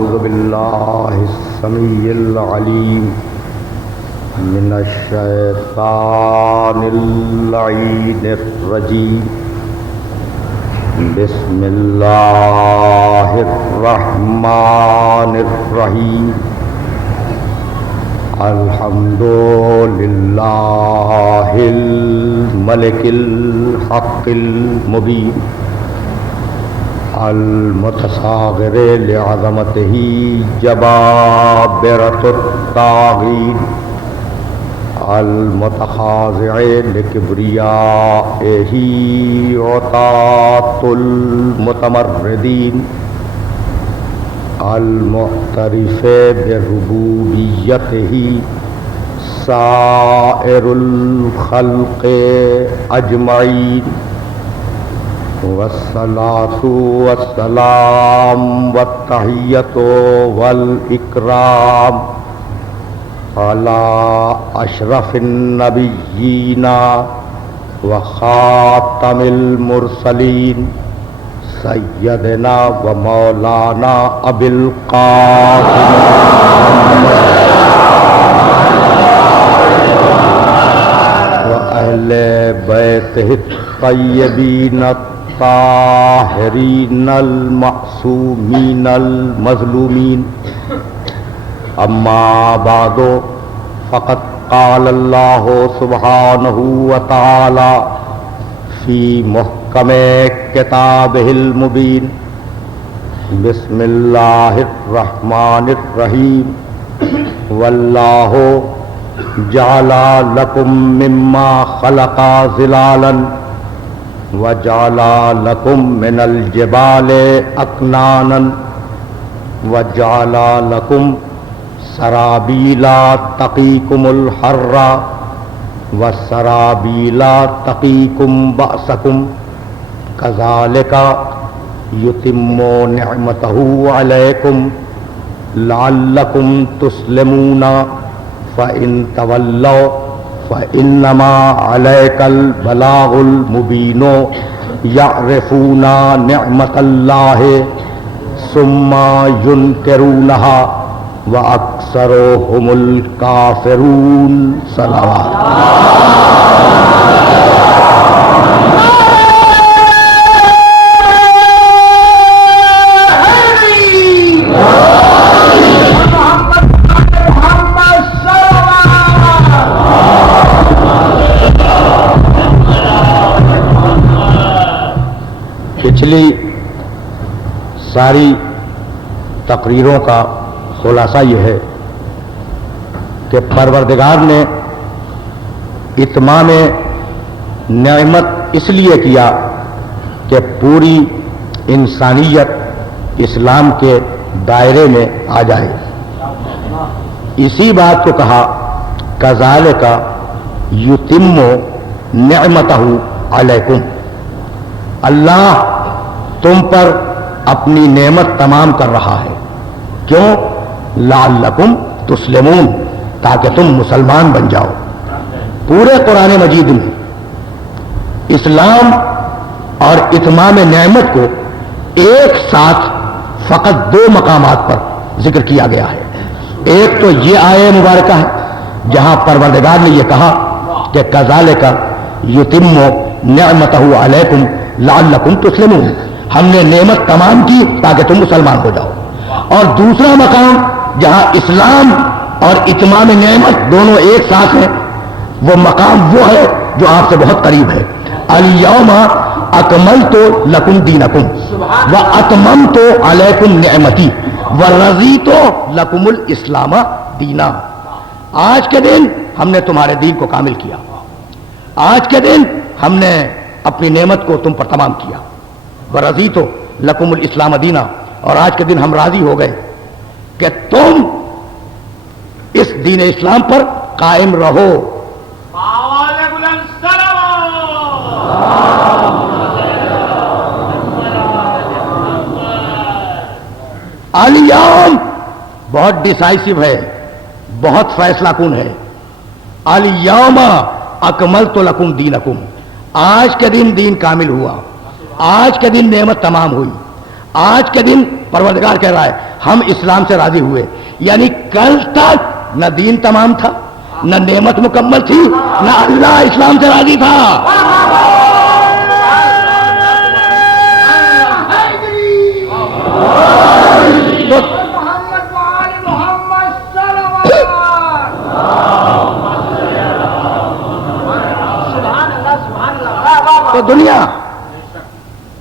أعوذ بالله السميع العليم من الشيطان اللعين الرجيم. بسم الله الرحمن الرحيم. الحمد لله الملك الحق المبين المتصاغر لعظمته جبابرة الطاغين المتخاضع لكبريائه عطاة المتمردين المعترف بربوبيته سائر الخلق أجمعين. والصلاة والسلام والتحية والإكرام على أشرف النبيين وخاتم المرسلين سيدنا ومولانا أبي القاسم وأهل بيته الطيبين الطاهرين المعصومين المظلومين. أما بعد فقد قال الله سبحانه وتعالى في محكم كتابه المبين. بسم الله الرحمن الرحيم. والله جعل لكم مما خلق ظلالا وجعل لكم من الجبال أكنانا وجعل لكم سرابيلا تقيكم الحر والسرابيلا تقيكم بأسكم كذلك يتم نعمته عليكم لعلكم تسلمون. فإن تولوا فإنما عليك البلاغ المبين. يعرفون نعمة الله ثم ينكرونها وأكثرهم الكافرون. صلوات. پچھلی ساری تقریروں کا خلاصہ یہ ہے کہ پروردگار نے اتمام نعمت اس لیے کیا کہ پوری انسانیت اسلام کے دائرے میں آ جائے. اسی بات کو کہا کذالک یتم نعمتہ علیکم. اللہ تم پر اپنی نعمت تمام کر رہا ہے. کیوں؟ لعلکم تسلمون، تاکہ تم مسلمان بن جاؤ. پورے قرآن مجید میں اسلام اور اتمام نعمت کو ایک ساتھ فقط دو مقامات پر ذکر کیا گیا ہے. ایک تو یہ آیہ مبارکہ ہے جہاں پروردگار نے یہ کہا کہ کذالک یتم نعمتہ علیکم لعلکم تسلمون، ہم نے نعمت تمام کی تاکہ تم مسلمان ہو جاؤ. اور دوسرا مقام جہاں اسلام اور اتمام نعمت دونوں ایک ساتھ ہیں، وہ مقام وہ ہے جو آپ سے بہت قریب ہے. الیوم اکملت لکم دینکم واتممت علیکم نعمتی ورضیت لکم الاسلام دینا. آج کے دن ہم نے تمہارے دین کو کامل کیا. آج کے دن ہم نے اپنی نعمت کو تم پر تمام کیا. ورضیت لکم الاسلام دینا. اور آج کے دن ہم راضی ہو گئے کہ تم اس دین اسلام پر قائم رہو. الیوم بہت ڈیسائسو ہے، بہت فیصلہ کن ہے. الیوم اکملت لکم دینکم، آج کے دن دین کامل ہوا، آج کے دن نعمت تمام ہوئی. آج کے دن پروردگار کہہ رہا ہے ہم اسلام سے راضی ہوئے. یعنی کل تک نہ دین تمام تھا، نہ نعمت مکمل تھی، نہ اللہ اسلام سے راضی تھا. تو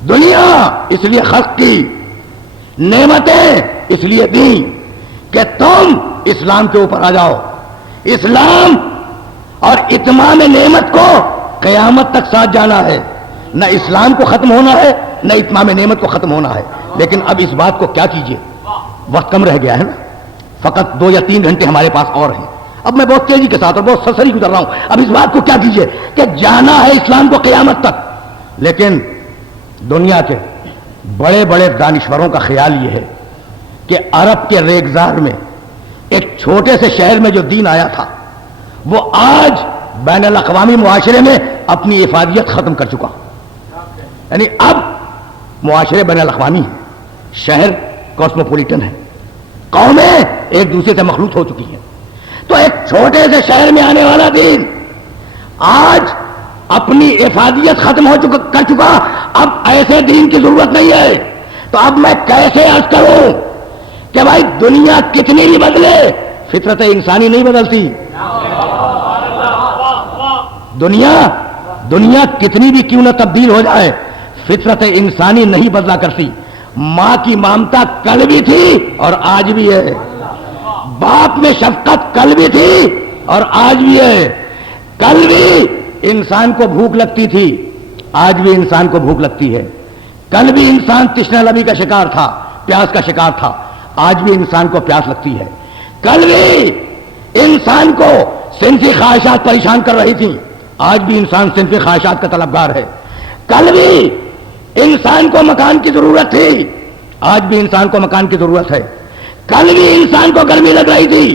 دنیا اس لیے خلق کی، نعمتیں اس لیے دیں کہ تم اسلام کے اوپر آ جاؤ. اسلام اور اتمام نعمت کو قیامت تک ساتھ جانا ہے. نہ اسلام کو ختم ہونا ہے، نہ اتمام نعمت کو ختم ہونا ہے. لیکن اب اس بات کو کیا کیجئے، وقت کم رہ گیا ہے نا، فقط 2 یا 3 گھنٹے ہمارے پاس اور ہیں. اب میں بہت تیزی کے ساتھ اور بہت سرسری گزر رہا ہوں. اب اس بات کو کیا کیجئے کہ جانا ہے اسلام کو قیامت تک. لیکن دنیا کے بڑے بڑے دانشوروں کا خیال یہ ہے کہ عرب کے ریگزار میں ایک چھوٹے سے شہر میں جو دین آیا تھا وہ آج بین الاقوامی معاشرے میں اپنی افادیت ختم کر چکا. یعنی اب معاشرے بین الاقوامی ہیں، شہر کاسموپولیٹن ہے، قومیں ایک دوسرے سے مخلوط ہو چکی ہیں. تو ایک چھوٹے سے شہر میں آنے والا دین آج اپنی افادیت ختم کر چکا. اب ایسے دین کی ضرورت نہیں ہے. تو اب میں کیسے عرض کروں کہ بھائی دنیا کتنی بھی بدلے فطرت انسانی نہیں بدلتی. دنیا کتنی بھی کیوں نہ تبدیل ہو جائے فطرت انسانی نہیں بدلا کرتی. ماں کی ممتا کل بھی تھی اور آج بھی ہے، باپ میں شفقت کل بھی تھی اور آج بھی ہے. کل بھی انسان کو بھوک لگتی تھی، آج بھی انسان کو بھوک لگتی ہے. کل بھی انسان تشنہ لبی کا شکار تھا، پیاس کا شکار تھا، آج بھی انسان کو پیاس لگتی ہے. کل بھی انسان کو صنفی خواہشات پریشان کر رہی تھی، آج بھی انسان صنفی خواہشات کا طلبگار ہے. کل بھی انسان کو مکان کی ضرورت تھی، آج بھی انسان کو مکان کی ضرورت ہے. کل بھی انسان کو گرمی لگ رہی تھی،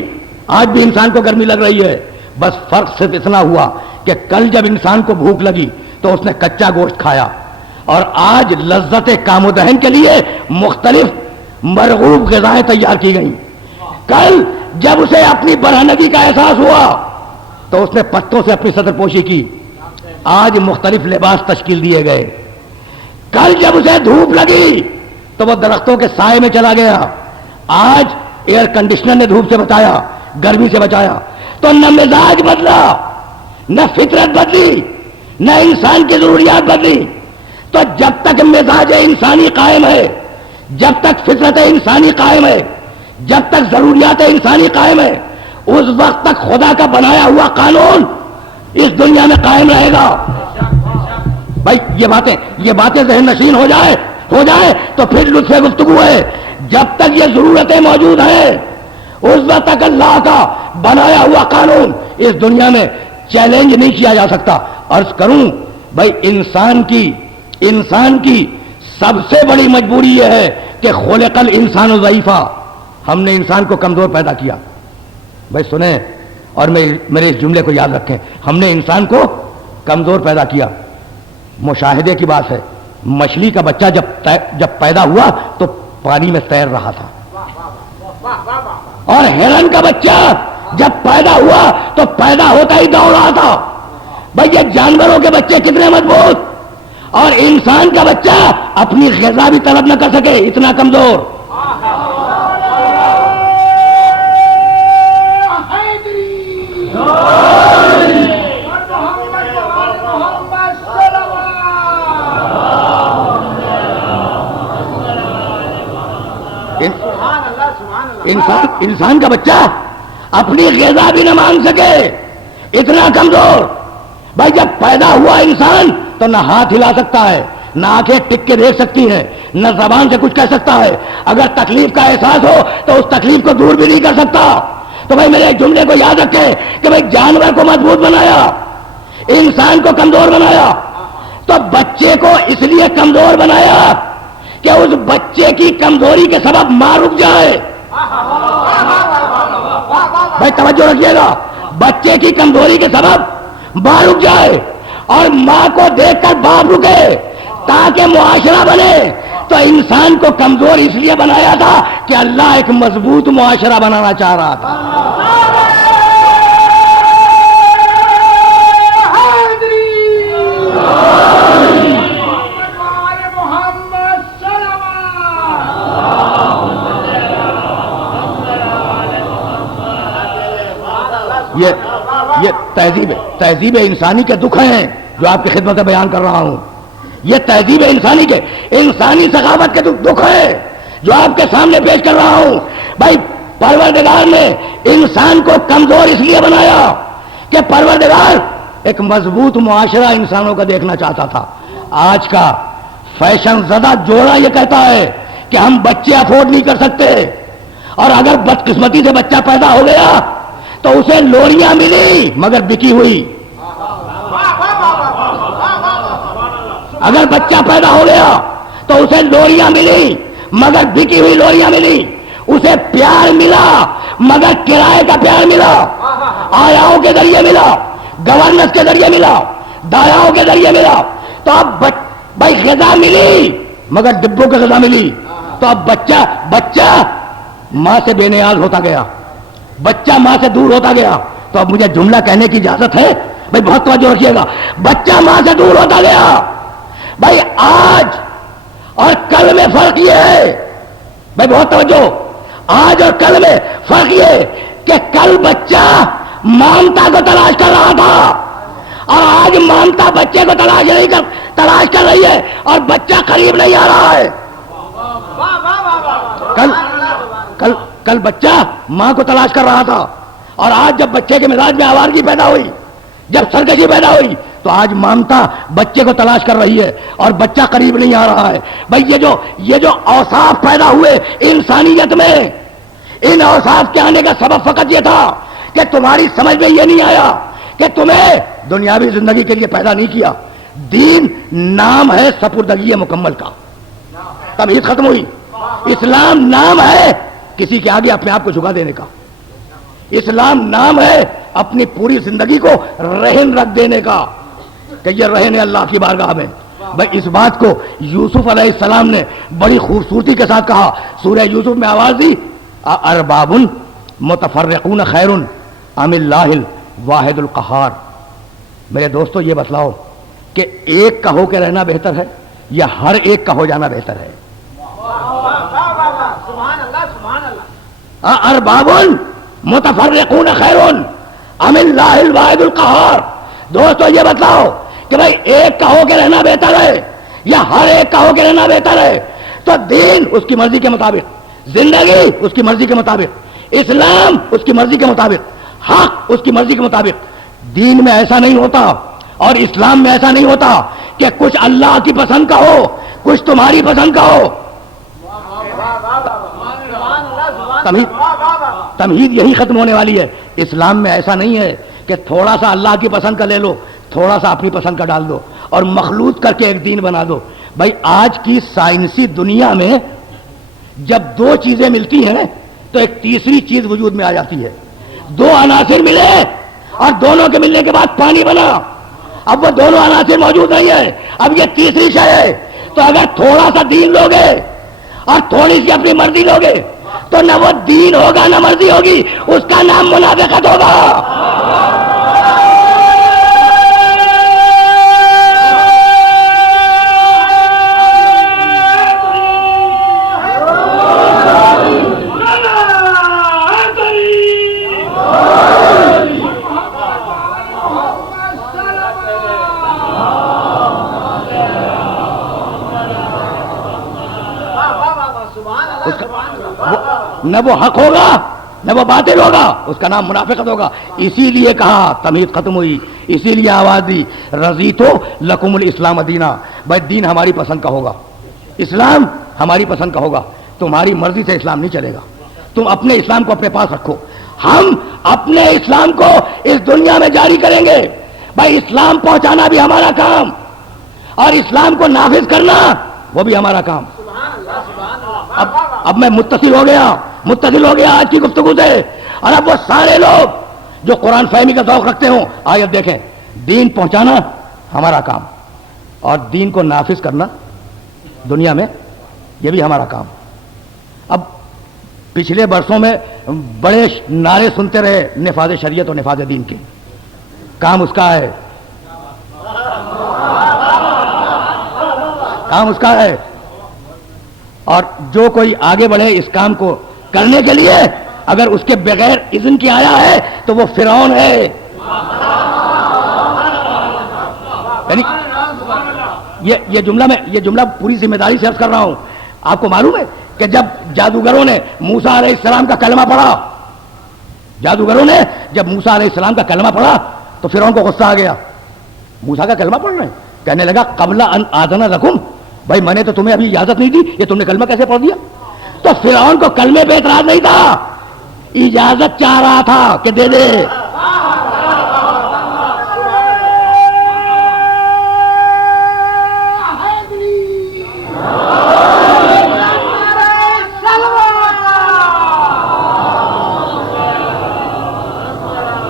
آج بھی انسان کو گرمی لگ رہی ہے. بس فرق صرف اتنا ہوا کہ کل جب انسان کو بھوک لگی تو اس نے کچا گوشت کھایا، اور آج لذت کام و دہن کے لیے مختلف مرغوب غذائیں تیار کی گئیں. کل جب اسے اپنی برہنگی کا احساس ہوا تو اس نے پتوں سے اپنی صدر پوشی کی، آج مختلف لباس تشکیل دیے گئے. کل جب اسے دھوپ لگی تو وہ درختوں کے سائے میں چلا گیا، آج ایئر کنڈیشنر نے دھوپ سے بچایا، گرمی سے بچایا. تو نہ مزاج بدلا، نہ فطرت بدلی، نہ انسان کی ضروریات بدلی. تو جب تک مزاج انسانی قائم ہے، جب تک فطرت انسانی قائم ہے، جب تک ضروریات انسانی قائم ہے، اس وقت تک خدا کا بنایا ہوا قانون اس دنیا میں قائم رہے گا. بھائی یہ باتیں ذہن نشین ہو جائے تو پھر لطف گفتگو ہے. جب تک یہ ضرورتیں موجود ہیں اس وقت تک اللہ کا بنایا ہوا قانون اس دنیا میں چیلنج نہیں کیا جا سکتا. عرض کروں بھائی انسان کی سب سے بڑی مجبوری یہ ہے کہ خلق الانسان ضعیفا، ہم نے انسان کو کمزور پیدا کیا. بھائی سنیں اور میرے اس جملے کو یاد رکھیں، ہم نے انسان کو کمزور پیدا کیا. مشاہدے کی بات ہے، مچھلی کا بچہ جب پیدا ہوا تو پانی میں تیر رہا تھا، اور ہرن کا بچہ جب پیدا ہوا تو پیدا ہوتا ہی دوڑ رہا تھا. بھائی یہ جانوروں کے بچے کتنے مضبوط، اور انسان کا بچہ اپنی غذا بھی طلب نہ کر سکے اتنا کمزور. انسان کا بچہ اپنی غذا بھی نہ مان سکے اتنا کمزور. بھائی جب پیدا ہوا انسان تو نہ ہاتھ ہلا سکتا ہے، نہ آنکھیں ٹک کے دیکھ سکتی ہیں، نہ زبان سے کچھ کہہ سکتا ہے. اگر تکلیف کا احساس ہو تو اس تکلیف کو دور بھی نہیں کر سکتا. تو بھائی میرے جملے کو یاد رکھیں کہ بھائی جانور کو مضبوط بنایا، انسان کو کمزور بنایا. تو بچے کو اس لیے کمزور بنایا کہ اس بچے کی کمزوری کے سبب ماں رک جائے. بھائی توجہ رکھیے گا، بچے کی کمزوری کے سبب ماں رک جائے، اور ماں کو دیکھ کر باپ رکے، تاکہ معاشرہ بنے، تو انسان کو کمزور اس لیے بنایا تھا کہ اللہ ایک مضبوط معاشرہ بنانا چاہ رہا تھا. یہ تہذیب انسانی کے دکھ ہیں جو آپ کی خدمت میں بیان کر رہا ہوں. یہ تہذیب انسانی کے انسانی ثقافت کے دکھ ہے جو آپ کے سامنے پیش کر رہا ہوں. بھائی پروردگار نے انسان کو کمزور اس لیے بنایا کہ پروردگار ایک مضبوط معاشرہ انسانوں کا دیکھنا چاہتا تھا. آج کا فیشن زدہ جوڑا یہ کہتا ہے کہ ہم بچے افورڈ نہیں کر سکتے، اور اگر بدقسمتی سے بچہ پیدا ہو گیا تو اسے لوریاں ملی مگر بکی ہوئی. اگر بچہ پیدا ہو گیا تو اسے لوریاں ملی مگر بکی ہوئی لوریاں ملی. اسے پیار ملا مگر کرائے کا پیار ملا، آیاؤں کے ذریعے ملا، گورننس کے ذریعے ملا، دایاؤں کے ذریعے ملا. تو اب بھائی غذا ملی مگر ڈبوں کی غذا ملی. تو اب بچہ ماں سے بے نیاز ہوتا گیا، بچہ ماں سے دور ہوتا گیا. تو اب مجھے جملہ کہنے کی اجازت ہے بھائی، بہت توجہ رکھیے گا. بچہ ماں سے دور ہوتا گیا. بھائی آج اور کل میں فرق یہ ہے، بھائی بہت توجہ، آج اور کل میں فرق یہ کہ کل بچہ مامتا کو تلاش کر رہا تھا اور آج مامتا بچے کو تلاش کر رہی ہے اور بچہ قریب نہیں آ رہا ہے. کل بچہ ماں کو تلاش کر رہا تھا اور آج جب بچے کے مزاج میں آوارگی پیدا ہوئی، جب سرکشی پیدا ہوئی، تو آج مامتا بچے کو تلاش کر رہی ہے اور بچہ قریب نہیں آ رہا ہے. بھائی یہ جو اوصاف پیدا ہوئے انسانیت میں، ان اوصاف کے آنے کا سبب فقط یہ تھا کہ تمہاری سمجھ میں یہ نہیں آیا کہ تمہیں دنیاوی زندگی کے لیے پیدا نہیں کیا. دین نام ہے سپردگی مکمل کا، تمیز ختم ہوئی. اسلام نام ہے کسی کے آگے اپنے آپ کو جھکا دینے کا. اسلام نام ہے اپنی پوری زندگی کو رہن رکھ دینے کا کہ یہ رہن ہے اللہ کی بارگاہ میں. بھائی اس بات کو یوسف علیہ السلام نے بڑی خوبصورتی کے ساتھ کہا. سورہ یوسف میں آواز دی، ارباب متفرقون خیر ام اللہ الواحد القہار. میرے دوستو یہ بتلاؤ کہ ایک کا ہو کے رہنا بہتر ہے یا ہر ایک کا ہو جانا بہتر ہے؟ ارباب متفرقون خیر ام اللہ الواحد القہار. دوستو یہ بتلاؤ کہ بھائی ایک کا ہو کے رہنا بہتر ہے یا ہر ایک کا ہو کے رہنا بہتر ہے؟ تو دین اس کی مرضی کے مطابق، زندگی اس کی مرضی کے مطابق، اسلام اس کی مرضی کے مطابق، حق اس کی مرضی کے مطابق. دین میں ایسا نہیں ہوتا اور اسلام میں ایسا نہیں ہوتا کہ کچھ اللہ کی پسند کا ہو، کچھ تمہاری پسند کا ہو. تمہید یہی ختم ہونے والی ہے. اسلام میں ایسا نہیں ہے کہ تھوڑا سا اللہ کی پسند کا لے لو، تھوڑا سا اپنی پسند کا ڈال دو اور مخلوط کر کے ایک دین بنا دو. بھائی آج کی سائنسی دنیا میں جب دو چیزیں ملتی ہیں تو ایک تیسری چیز وجود میں آ جاتی ہے. دو عناصر ملے اور دونوں کے ملنے کے بعد پانی بنا. اب وہ دونوں عناصر موجود نہیں ہے، اب یہ تیسری شے ہے. تو اگر تھوڑا سا دین لوگے اور تھوڑی سی اپنی مرضی لوگے تو نہ وہ دین ہوگا نہ مرضی ہوگی، اس کا نام منافقت ہوگا. نہ وہ حق ہوگا نہ وہ باطل ہوگا، اس کا نام منافقت ہوگا. اسی لیے کہا تمیز ختم ہوئی، اسی لیے آواز دی رضیتو لکم الاسلام دینا. بھائی دین ہماری پسند کا ہوگا، اسلام ہماری پسند کا ہوگا. تمہاری مرضی سے اسلام نہیں چلے گا. تم اپنے اسلام کو اپنے پاس رکھو، ہم اپنے اسلام کو اس دنیا میں جاری کریں گے. بھائی اسلام پہنچانا بھی ہمارا کام اور اسلام کو نافذ کرنا وہ بھی ہمارا کام. اب میں متصل ہو گیا آج کی گفتگو سے. اور اب وہ سارے لوگ جو قرآن فہمی کا ذوق رکھتے ہوں، آیت دیکھیں، دین پہنچانا ہمارا کام اور دین کو نافذ کرنا دنیا میں یہ بھی ہمارا کام. اب پچھلے برسوں میں بڑے نعرے سنتے رہے نفاذ شریعت اور نفاذ دین کے. کام اس کا ہے، کام اس کا ہے. اور جو کوئی آگے بڑھے اس کام کو کرنے کے لیے اگر اس کے بغیر اذن کے آیا ہے تو وہ فرعون ہے. یعنی یہ جملہ پوری ذمہ داری سے عرض کر رہا ہوں. آپ کو معلوم ہے کہ جب جادوگروں نے موسیٰ علیہ السلام کا کلمہ پڑھا، جب موسیٰ علیہ السلام کا کلمہ پڑھا تو فرعون کو غصہ آ گیا. موسیٰ کا کلمہ پڑھ رہے ہیں، کہنے لگا قبل ان آذن لکم، بھائی میں نے تو تمہیں ابھی اجازت نہیں دی، یہ تم نے کلمہ کیسے پڑھ دیا؟ تو فرعون کو کلمے پہ اعتراض نہیں تھا، اجازت چاہ رہا تھا کہ دے دے.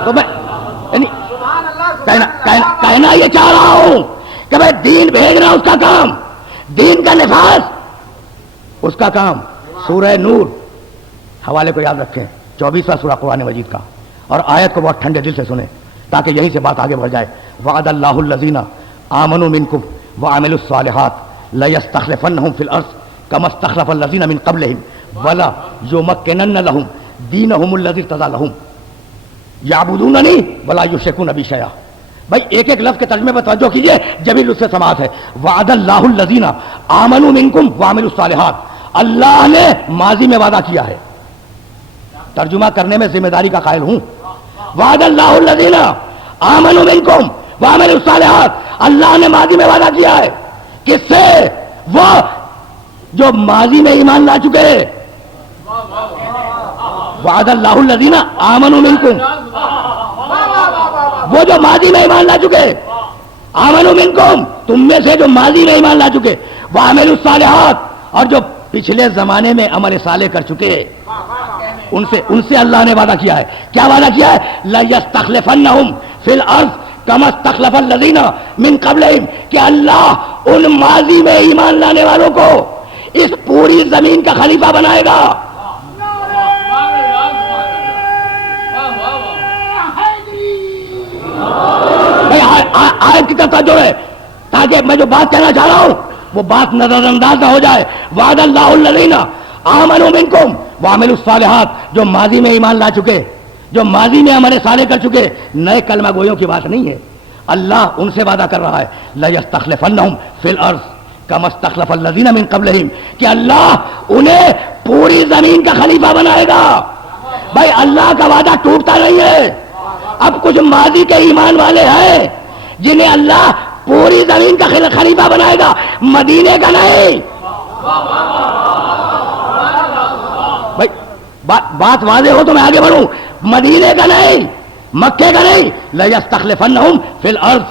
تو میں کہنا یہ چاہ رہا ہوں کہ بھائی دین بھیجنا اس کا کام، دین کا نفاذ اس کا کام. سورہ نور حوالے کو یاد رکھیں، 24واں سورہ قرآن مجید کا، اور آیت کو بہت ٹھنڈے دل سے سنیں تاکہ یہیں سے بات آگے بڑھ جائے. وعد اللہ الذین آمنوا منکم وعملوا الصالحات لیستخلفنہم فی الارض کما استخلف الذین من قبلہم ولا یمکنن لہم دینہم الذی ارتضی لہم یعبدوننی ولا یشرکون بی شیئا. بھائی ایک ایک لفظ کے ترجمے پر توجہ کیجئے، جبھی لطف سماعت ہے. وعد اللہ الذین آمنوا منکم وعملوا الصالحات، اللہ نے ماضی میں وعدہ کیا ہے، ترجمہ کرنے میں ذمہ داری کا قائل ہوں. وعد اللہ الذین آمنوا منکم وعملوا الصالحات، اللہ نے ماضی میں وعدہ کیا ہے. کس سے؟ وہ جو ماضی میں ایمان لا چکے. وعد اللہ الذین آمنوا منکم، وہ جو ماضی میں ایمان لا چکے. آمنوا منکم، تم میں سے جو ماضی میں ایمان لا چکے. وعملوا الصالحات، اور جو پچھلے زمانے میں عمل صالح کر چکے، ان سے اللہ نے وعدہ کیا ہے. کیا وعدہ کیا ہے؟ لَيَسْتَخْلِفَنَّهُمْ فِي الْأَرْضِ كَمَا اسْتَخْلَفَ الَّذِينَ مِنْ قَبْلِهِمْ، کہ اللہ ان ماضی میں ایمان لانے والوں کو اس پوری زمین کا خلیفہ بنائے گا. آیت کی طرف توجہ ہے تاکہ میں جو بات کہنا چاہ رہا ہوں وہ بات نظر انداز نہ ہو جائے. وعد اللہ الذین آمنوا منکم وعملوا الصالحات، جو ماضی میں ایمان لا چکے، جو ماضی میں عمل صالح کر چکے، نئے کلمہ گویوں کی بات نہیں ہے. اللہ ان سے وعدہ کر رہا ہے لَيَسْتَخْلِفَنَّهُمْ فِي الْأَرْضِ كَمَا اسْتَخْلَفَ الَّذِينَ مِنْ قَبْلِهِمْ، کہ اللہ انہیں پوری زمین کا خلیفہ بنائے گا. بھائی اللہ کا وعدہ ٹوٹتا نہیں ہے. اب کچھ ماضی کے ایمان والے ہیں جنہیں اللہ پوری زمین کا خلیفہ بنائے گا، مدینے کا نہیں. بھائی بات واضح ہو تو میں آگے بڑھوں. مدینے کا نہیں، مکے کا نہیں. لَيَسْتَخْلِفَنَّهُمْ فِي الْأَرْضِ،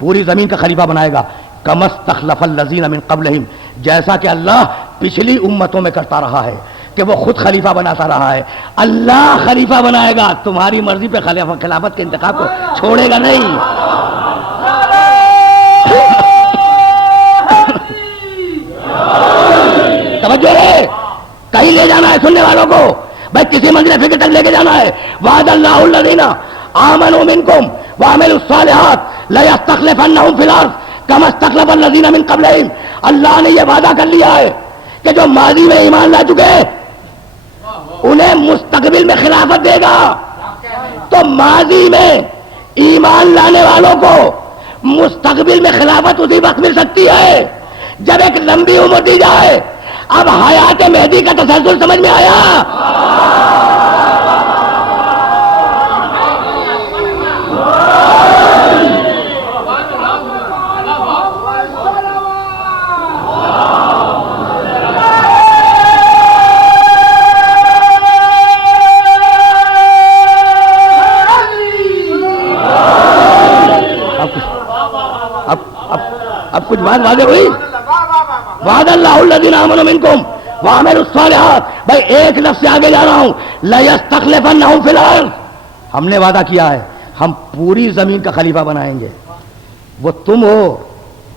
پوری زمین کا خلیفہ بنائے گا. كَمَا اسْتَخْلَفَ الَّذِينَ مِنْ قَبْلِهِمْ، جیسا کہ اللہ پچھلی امتوں میں کرتا رہا ہے کہ وہ خود خلیفہ بناتا رہا ہے. اللہ خلیفہ بنائے گا، تمہاری مرضی پہ خلافت کے انتخاب کو چھوڑے گا نہیں. توجہ ہے، کہیں لے جانا ہے سننے والوں کو، بھائی کسی منزل فکر تک لے کے جانا ہے. وعد اللہ الذین آمنوا منکم وعملوا الصالحات لیستخلفنہم فی الارض کما استخلف الذین من قبلہم، اللہ نے یہ وعدہ کر لیا ہے کہ جو ماضی میں ایمان لا چکے انہیں مستقبل میں خلافت دے گا. تو ماضی میں ایمان لانے والوں کو مستقبل میں خلافت اسی وقت مل سکتی ہے جب ایک لمبی عمر دی جائے. اب حیات مہدی کا تسلسل سمجھ میں آیا؟ اب کچھ بات واضح ہوئی. وعد اللہ الذین آمنوا منکم وعملوا الصالحات، بھائی ایک لفظ سے آگے جا رہا ہوں. لیستخلفنہم فی الارض، ہم نے وعدہ کیا ہے ہم پوری زمین کا خلیفہ بنائیں گے. وہ تم ہو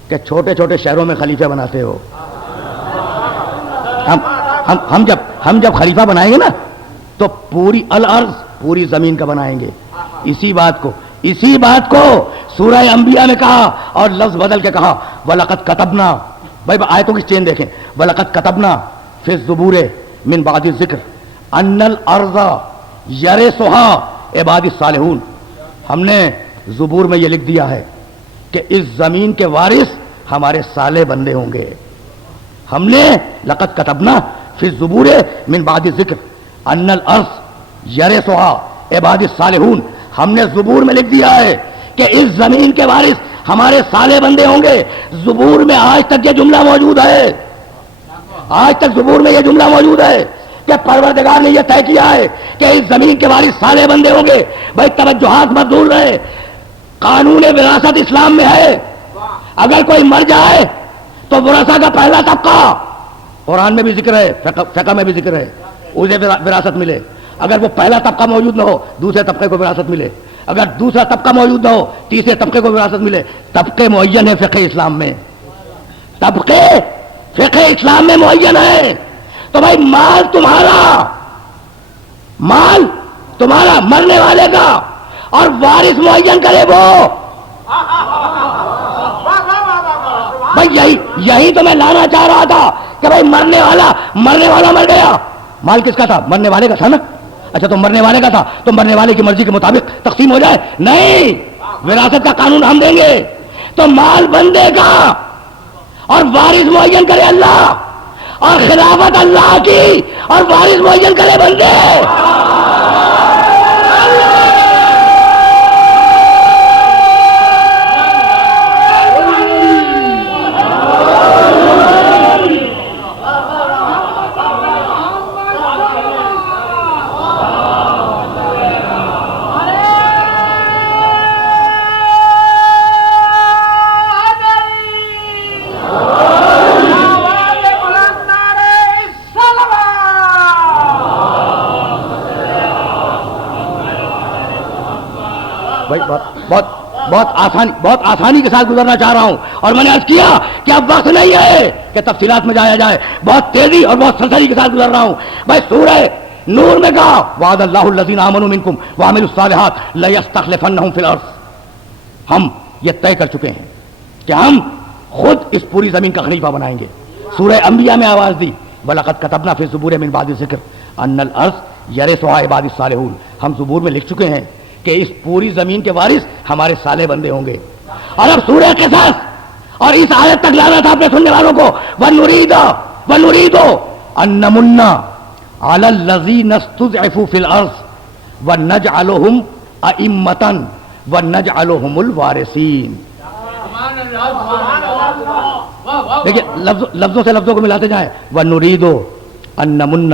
کہ چھوٹے چھوٹے شہروں میں خلیفے بناتے ہو. ہم جب خلیفہ بنائیں گے نا تو پوری الارض پوری زمین کا بنائیں گے. اسی بات کو سورہ انبیاء میں کہا اور لفظ بدل کے کہا وَلَقَدْ كَتَبْنَا. بھائی آیتوں کی چین دیکھیں. وَلَقَدْ كَتَبْنَا فِي الزُّبُورِ مِن بَعْدِ الذِّكْرِ أَنَّ الْأَرْضَ يَرِثُهَا عِبَادِي الصَّالِحُونَ. ہم نے زبور میں یہ لکھ دیا ہے کہ اس زمین کے وارث ہمارے صالح بندے ہوں گے. ہم نے لقد کتبنا فی الزبور من بعد ذکر ان الارض یرثها عبادی الصالحون. ہم نے زبور میں لکھ دیا ہے کہ اس زمین کے وارث ہمارے صالح بندے ہوں گے. زبور میں آج تک یہ جملہ موجود ہے. آج تک زبور میں یہ جملہ موجود ہے کہ پروردگار نے یہ طے کیا ہے کہ اس زمین کے وارث صالح بندے ہوں گے. بھائی توجہات مت بھول رہے. قانون وراثت اسلام میں ہے. اگر کوئی مر جائے تو ورثہ کا پہلا طبقہ قرآن میں بھی ذکر ہے, فقہ میں بھی ذکر ہے, اسے وراثت ملے. اگر وہ پہلا طبقہ موجود نہ ہو دوسرے طبقے کو وراثت ملے. اگر دوسرا طبقہ موجود نہ ہو تیسرے طبقے کو وراثت ملے. طبقے معین ہے فقہ اسلام میں. طبقے فقہ اسلام میں معین ہے. تو بھائی مال تمہارا مرنے والے کا اور وارث معین کرے وہ. بھائی یہی تو میں لانا چاہ رہا تھا کہ بھائی مرنے والا مر گیا. مال کس کا تھا؟ مرنے والے کا تھا نا. اچھا تو مرنے والے کا تھا تو مرنے والے کی مرضی کے مطابق تقسیم ہو جائے. نہیں, وراثت کا قانون ہم دیں گے. تو مال بندے کا اور وارث معین کرے اللہ, اور خلافت اللہ کی اور وارث معین کرے بندے. بہت آسانی کے ساتھ گزرنا چاہ رہا ہوں, اور میں نے عرض کیا کہ اب وقت نہیں ہے کہ تفصیلات میں جایا جائے. بہت تیزی اور بہت سرسری کے ساتھ گزر رہا ہوں. بھائی سورہ نور میں کہا وعد اللہ الذین آمنوا منکم وعملوا الصالحات لیستخلفنہم فی الارض. ہم یہ طے کر چکے ہیں کہ ہم خود اس پوری زمین کا خلیفہ بنائیں گے. سورہ انبیاء میں آواز دی وَلَقَدْ كَتَبْنَا فِي الزُّبُورِ مِن بَعْدِ الذِّكْرِ أَنَّ الْأَرْضَ يَرِثُهَا عِبَادِي الصَّالِحُونَ. ہم زبور میں لکھ چکے ہیں کہ اس پوری زمین کے وارث ہمارے صالح بندے ہوں گے. اور اب سورہ قصص اور اس آیت تک لانا تھا اپنے سننے والوں کو. وَنُرِيدُ أَن نَّمُنَّ عَلَى الَّذِينَ اسْتُضْعِفُوا فِي الْأَرْضِ وَنَجْعَلَهُمْ أَئِمَّةً وَنَجْعَلَهُمُ الْوَارِثِينَ. دیکھیے لفظوں سے لفظوں کو ملاتے جائیں. وَنُرِيدُ أَن نَّمُنَّ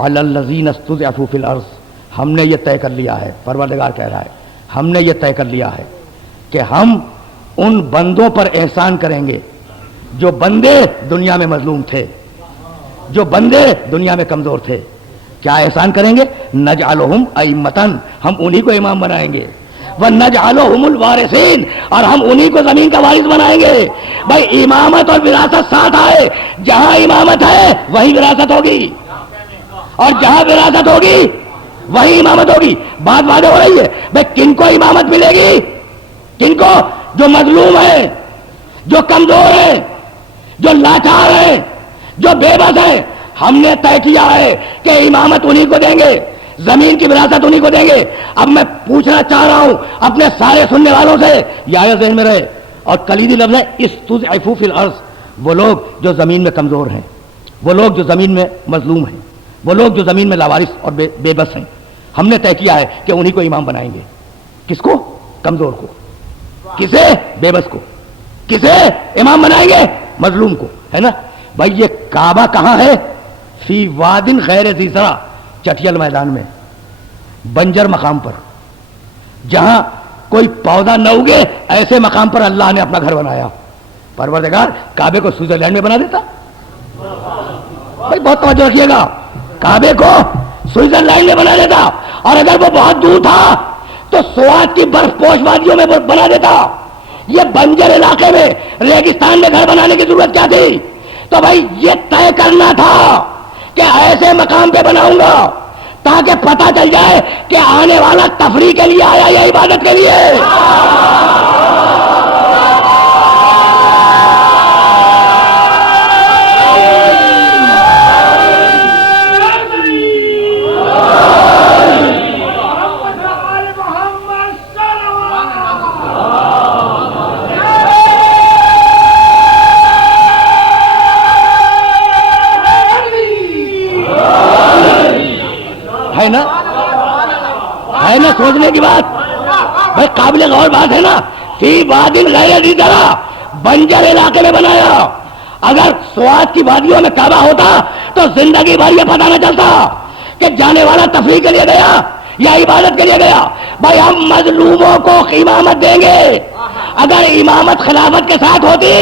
عَلَى الَّذِينَ اسْتُضْعِفُوا فِي الْأَرْضِ. ہم نے یہ طے کر لیا ہے, پروردگار کہہ رہا ہے, ہم نے یہ طے کر لیا ہے کہ ہم ان بندوں پر احسان کریں گے جو بندے دنیا میں مظلوم تھے, جو بندے دنیا میں کمزور تھے. کیا احسان کریں گے؟ نجعلہم ائمۃ, ہم انہی کو امام بنائیں گے. ونجعلہم الوارثین, اور ہم انہی کو زمین کا وارث بنائیں گے. بھائی امامت اور وراثت ساتھ آئے. جہاں امامت ہے وہی وراثت ہوگی, اور جہاں وراثت ہوگی وہی امامت ہوگی. بات واضح ہو رہی ہے. بھائی کن کو امامت ملے گی؟ کن کو؟ جو مظلوم ہیں, جو کمزور ہیں, جو لاچار ہیں, جو بے بس ہیں. ہم نے طے کیا ہے کہ امامت انہی کو دیں گے, زمین کی وراثت انہی کو دیں گے. اب میں پوچھنا چاہ رہا ہوں اپنے سارے سننے والوں سے, یہ آیت ذہن میں رہے, اور کلیدی لفظ ہے استضعفوا فی الارض. وہ لوگ جو زمین میں کمزور ہیں, وہ لوگ جو زمین میں مظلوم ہیں, وہ لوگ جو زمین میں لاوارث اور بے بس ہیں, ہم نے طے کیا ہے کہ انہی کو امام بنائیں گے. کس کو؟ کمزور کو. کسے؟ بے بس کو. کسے امام بنائیں گے؟ مظلوم کو, ہے نا. بھائی یہ کعبہ کہاں ہے؟ فی وادن غیر ذی زرع, چٹیل میدان میں, بنجر مقام پر, جہاں کوئی پودا نہ اگے, ایسے مقام پر اللہ نے اپنا گھر بنایا. پروردگار کعبے کو سوئٹزرلینڈ میں بنا دیتا. بھائی بہت توجہ رکھیے گا, کعبے کو سوئٹزرلینڈ میں بنا دیتا, اور اگر وہ بہت دور تھا تو سوات کی برف پوش وادیوں میں بنا دیتا. یہ بنجر علاقے میں ریگستان میں گھر بنانے کی ضرورت کیا تھی؟ تو بھائی یہ طے کرنا تھا کہ ایسے مقام پہ بناؤں گا تاکہ پتہ چل جائے کہ آنے والا تفریح کے لیے آیا یا عبادت کے لیے. ہے نا سوچنے کی بات بھائی، قابل غور بات ہے نا. فی وادٍ غیر ذی زرع، بنجر علاقے میں بنایا. اگر سوات کی وادیوں میں کعبہ ہوتا تو زندگی بھر یہ پتہ نہ چلتا کہ جانے والا تفریح کے لیے گیا یا عبادت کے لیے گیا. بھائی ہم مظلوموں کو امامت دیں گے. اگر امامت خلافت کے ساتھ ہوتی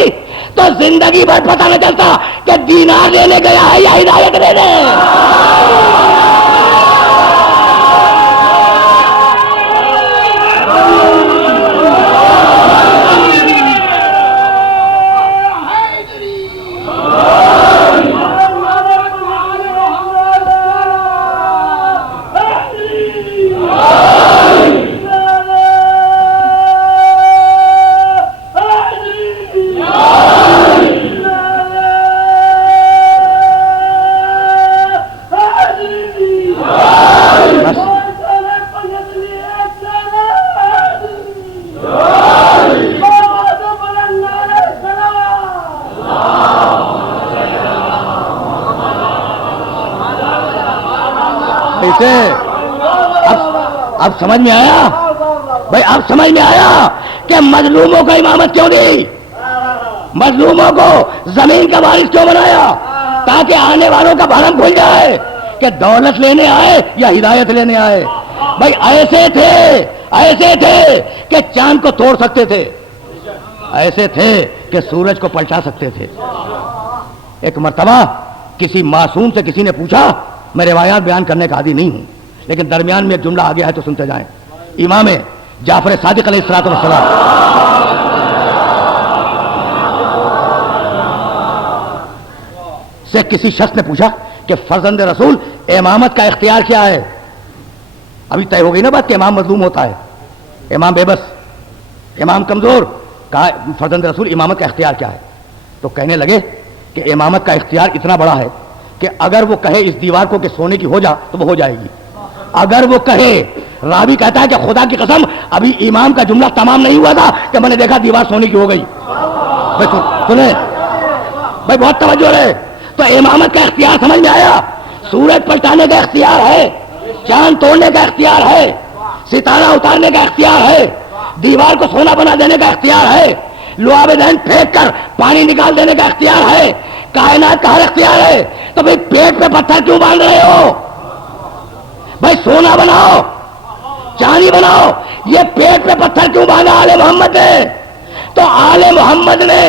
تو زندگی بھر پتہ نہ چلتا کہ دینار لینے گیا ہے یا ہدایت لینے. اب سمجھ میں آیا بھائی، اب سمجھ میں آیا کہ مظلوموں کو امامت کیوں دی، مظلوموں کو زمین کا وارث کیوں بنایا، تاکہ آنے والوں کا بھرم کھل جائے کہ دولت لینے آئے یا ہدایت لینے آئے. بھائی ایسے تھے کہ چاند کو توڑ سکتے تھے، ایسے تھے کہ سورج کو پلٹا سکتے تھے. ایک مرتبہ کسی معصوم سے کسی نے پوچھا، میں روایات بیان کرنے کا عادی نہیں ہوں لیکن درمیان میں ایک جملہ آ گیا ہے تو سنتے جائیں. امام جعفر صادق علیہ الصلوۃ والسلام سے کسی شخص نے پوچھا کہ فرزند رسول امامت کا اختیار کیا ہے. ابھی طے ہو گئی نا بات کہ امام مظلوم ہوتا ہے، امام بے بس، امام کمزور. کہا فرزند رسول امامت کا اختیار کیا ہے؟ تو کہنے لگے کہ امامت کا اختیار اتنا بڑا ہے کہ اگر وہ کہے اس دیوار کو کہ سونے کی ہو جا تو وہ ہو جائے گی. اگر وہ کہے، راوی کہتا ہے کہ خدا کی قسم ابھی امام کا جملہ تمام نہیں ہوا تھا کہ میں نے دیکھا دیوار سونے کی ہو گئی. سنیں بھائی، بہت توجہ ہے. تو امامت کا اختیار سمجھ میں آیا. سورج پلٹانے کا اختیار ہے، چاند توڑنے کا اختیار ہے، ستارہ اتارنے کا اختیار ہے، دیوار کو سونا بنا دینے کا اختیار ہے، لعاب دہن پھینک کر پانی نکال دینے کا اختیار ہے، کائنات کا ہر اختیار ہے. تو بھائی پیٹ پہ پتھر کیوں باندھ رہے ہو؟ بھائی سونا بناؤ، چاندی بناؤ، یہ پیٹ پہ پتھر کیوں باندھا آل محمد نے؟ تو آل محمد نے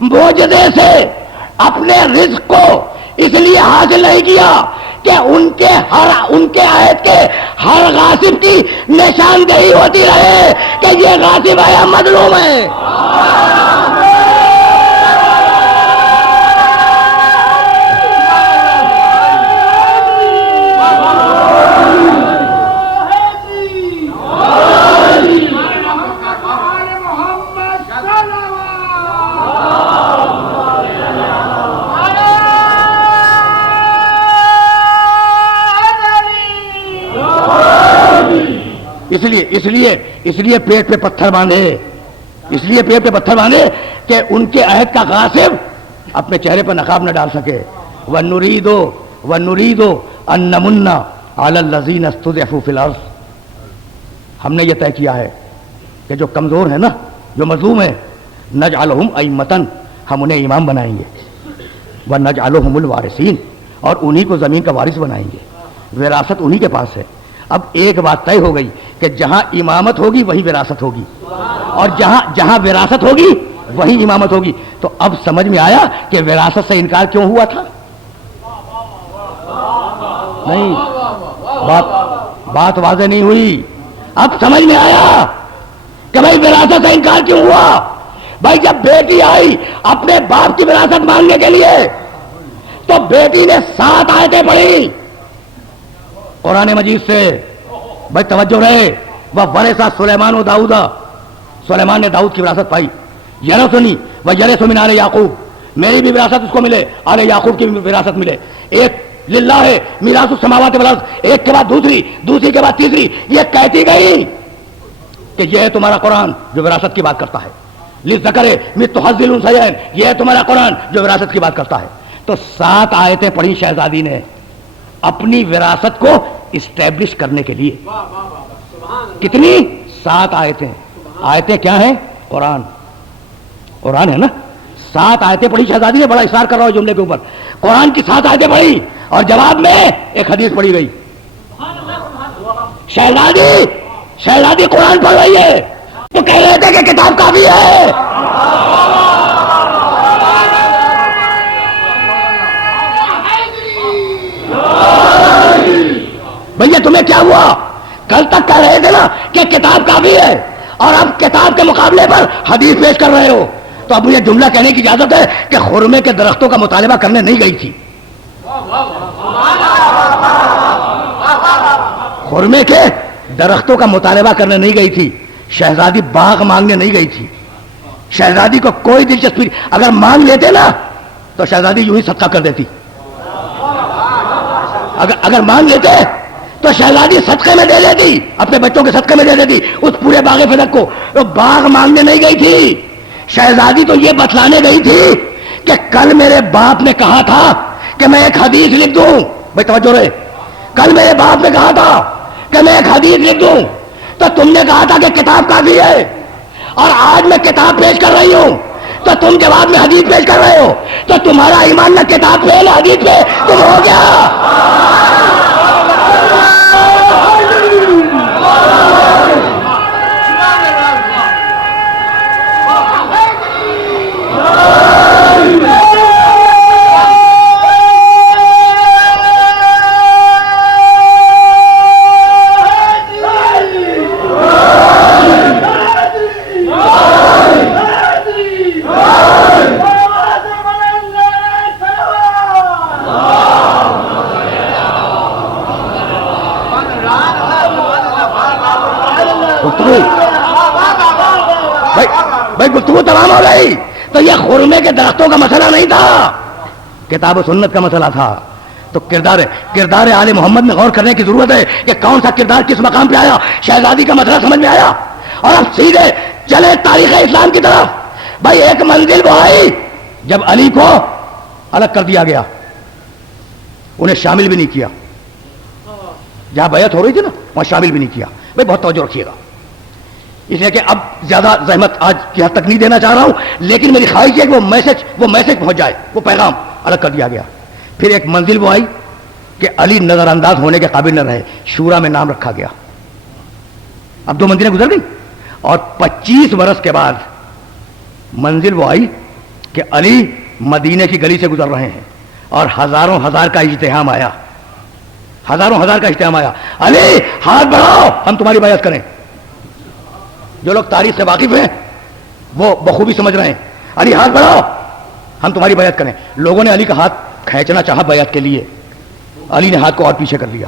معجزے سے اپنے رزق کو اس لیے حاصل نہیں کیا کہ ان کے عہد کے ہر غاصب کی نشاندہی ہوتی رہے کہ یہ غاصب ہے یا مظلوم ہے. اس لیے پیٹ پہ پتھر باندھے کہ ان کے عہد کا غاصب اپنے چہرے پر نقاب نہ ڈال سکے. وَنُرِيدُ أَن نَّمُنَّ عَلَى الَّذِينَ اسْتُضْعِفُوا فِي الْأَرْضِ. ہم نے یہ طے کیا ہے کہ جو کمزور ہیں نا، جو مظلوم ہیں، نَجْعَلُهُمْ أَئِمَّةً، ہم انہیں امام بنائیں گے. وَنَجْعَلُهُمُ الْوَارِثِينَ، اور انہی کو زمین کا وارث بنائیں گے. وراثت انہی کے پاس ہے. اب ایک بات طے ہو گئی کہ جہاں امامت ہوگی وہی وراثت ہوگی، اور جہاں وراثت ہوگی وہی امامت ہوگی. تو اب سمجھ میں آیا کہ وراثت سے انکار کیوں ہوا تھا؟ نہیں، بات واضح نہیں ہوئی. اب سمجھ میں آیا کہ بھائی وراثت سے انکار کیوں ہوا. بھائی جب بیٹی آئی اپنے باپ کی وراثت مانگنے کے لیے تو بیٹی نے 7 آیتیں پڑھی قرآن مجید سے. بھائی توجہ رہے. وَوَرِثَ سُلَيْمَانُ دَاؤُدَ، سلیمان نے داؤد کی وراثت پائی. یرثنی وَیَرِثُ مِنْ آلِ یعقوب، میری بھی وراثت اس کو ملے، آل یعقوب کی بھی وراثت ملے. ایک للہ ہے میراث السماوات والارض، ایک کے بعد دوسری، دوسری کے بعد تیسری. یہ کہتی گئی کہ یہ ہے تمہارا قرآن جو وراثت کی بات کرتا ہے. للذکر مثل حظ الانثیین، یہ ہے تمہارا قرآن جو وراثت کی بات کرتا ہے. تو 7 آیتیں پڑھی شہزادی نے اپنی وراثت کو اسٹیبلش کرنے کے لیے. کتنی؟ 7 آیتیں. آیتیں کیا ہیں؟ قرآن. قرآن ہے نا. 7 آیتیں پڑھی شہزادی نے. بڑا اصرار کر رہا ہوں جملے کے اوپر. قرآن کی 7 آیتیں پڑھی اور جواب میں ایک حدیث پڑھی گئی. شہزادی قرآن پڑھ رہی ہے. وہ کہہ رہے تھے کہ کتاب کافی ہے. بھیا تمہیں کیا ہوا؟ کل تک کہہ رہے تھے نا کہ کتاب کافی ہے اور اب کتاب کے مقابلے پر حدیث پیش کر رہے ہو. تو اب مجھے جملہ کہنے کی اجازت ہے کہ خرمے کے درختوں کا مطالبہ کرنے نہیں گئی تھی. خرمے کے درختوں کا مطالبہ کرنے نہیں گئی تھی. شہزادی باغ مانگنے نہیں گئی تھی. شہزادی کو کوئی دلچسپی، اگر مانگ لیتے نا تو شہزادی یوں ہی صدقہ کر دیتی. اگر مانگ لیتے تو شہزادی صدقے میں دے دیتی، اپنے بچوں کے صدقے میں دے دیتی اس پورے باغ فدق کو. تو باغ مانگنے نہیں گئی تھی. شہزادی تو یہ بتلانے گئی تھی کہ کل میرے باپ نے کہا تھا کہ میں ایک حدیث لکھ دوں. بھائی توجہ رہے. کل میرے باپ نے کہا تھا کہ میں ایک حدیث لکھ دوں، تو تم نے کہا تھا کہ کتاب کافی ہے، اور آج میں کتاب پیش کر رہی ہوں تو تم جواب میں حدیث پیش کر رہے ہو. تو تمہارا ایمان نہ کتاب پہ نہ حدیث پہ تم ہو گیا. بھائی گفتگو تمام ہو گئی. تو یہ خرمے کے درختوں کا مسئلہ نہیں تھا، کتاب و سنت کا مسئلہ تھا. تو کردار آل محمد میں غور کرنے کی ضرورت ہے کہ کون سا کردار کس مقام پہ آیا. شہزادی کا مسئلہ سمجھ میں آیا. اور اب سیدھے چلے تاریخ اسلام کی طرف. بھائی ایک منزل وہ آئی جب علی کو الگ کر دیا گیا، انہیں شامل بھی نہیں کیا. جہاں بیعت ہو رہی تھی نا وہاں شامل بھی نہیں کیا. بھائی بہت توجہ رکھیے گا، اس لیے کہ اب زیادہ زحمت آج کی حد تک نہیں دینا چاہ رہا ہوں، لیکن میری خواہش ہے کہ وہ میسج پہنچ جائے. وہ پیغام الگ کر دیا گیا. پھر ایک منزل وہ آئی کہ علی نظر انداز ہونے کے قابل نہ رہے، شورا میں نام رکھا گیا. اب 2 منزلیں گزر گئی اور 25 برس کے بعد منزل وہ آئی کہ علی مدینے کی گلی سے گزر رہے ہیں اور ہزاروں ہزار کا اجتماع آیا. ہزاروں ہزار کا اجتماع آیا. علی ہاتھ بڑھاؤ ہم تمہاری بیعت کریں. جو لوگ تاریخ سے واقف ہیں وہ بخوبی سمجھ رہے ہیں. علی ہاتھ بڑھاؤ ہم تمہاری بیعت کریں. لوگوں نے علی کا ہاتھ کھینچنا چاہا بیعت کے لیے. علی نے ہاتھ کو اور پیچھے کر لیا.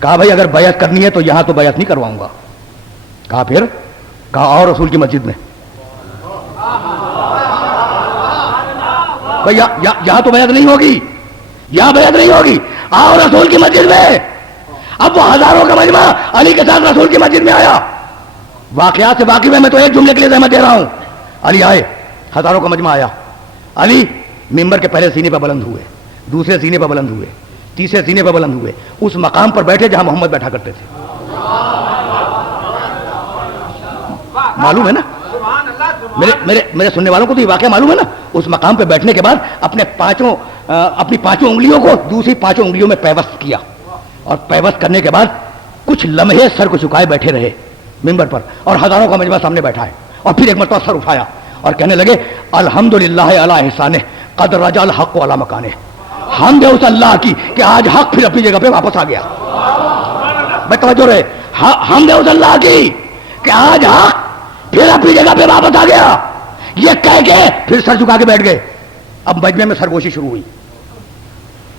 کہا بھائی اگر بیعت کرنی ہے تو یہاں تو بیعت نہیں کرواؤں گا. کہا پھر؟ کہا اور رسول کی مسجد میں. بھائی یہاں تو بیعت نہیں ہوگی، یہاں بیعت نہیں ہوگی، آؤ رسول کی مسجد میں. اب وہ ہزاروں کا مجمع علی کے ساتھ رسول کی مسجد میں آیا. واقعات سے واقف ہے، میں تو ایک جملے کے لیے زحمت دے رہا ہوں. علی آئے، ہزاروں کا مجمع آیا. علی ممبر کے پہلے سینے پہ بلند ہوئے، دوسرے سینے پہ بلند ہوئے، تیسرے سینے پہ بلند ہوئے. اس مقام پر بیٹھے جہاں محمد بیٹھا کرتے تھے. معلوم ہے نا؟ میرے سننے والوں کو تو یہ واقعہ معلوم ہے نا. اس مقام پہ بیٹھنے کے بعد اپنی 5 انگلیوں کو دوسری 5 انگلیوں میں پیوست کیا، اور پیوست کرنے کے بعد کچھ لمحے سر کو جھکائے بیٹھے رہے ممبر پر، اور ہزاروں کا مجمع سامنے بیٹھا ہے. اور پھر ایک مرتبہ سر اٹھایا اور کہنے لگے الحمدللہ علی احسانہ قد رجع الحق علی مکانہ. حمد ہے اس اللہ کی کہ آج حق پھر اپنی جگہ پہ واپس آ گیا. میں توجہ رہے. حمد ہے اس اللہ کی کہ آج حق پھر اپنی جگہ پہ واپس آ گیا. یہ کہہ کے پھر سر جھکا کے بیٹھ گئے. اب مجمع میں سرگوشی شروع ہوئی.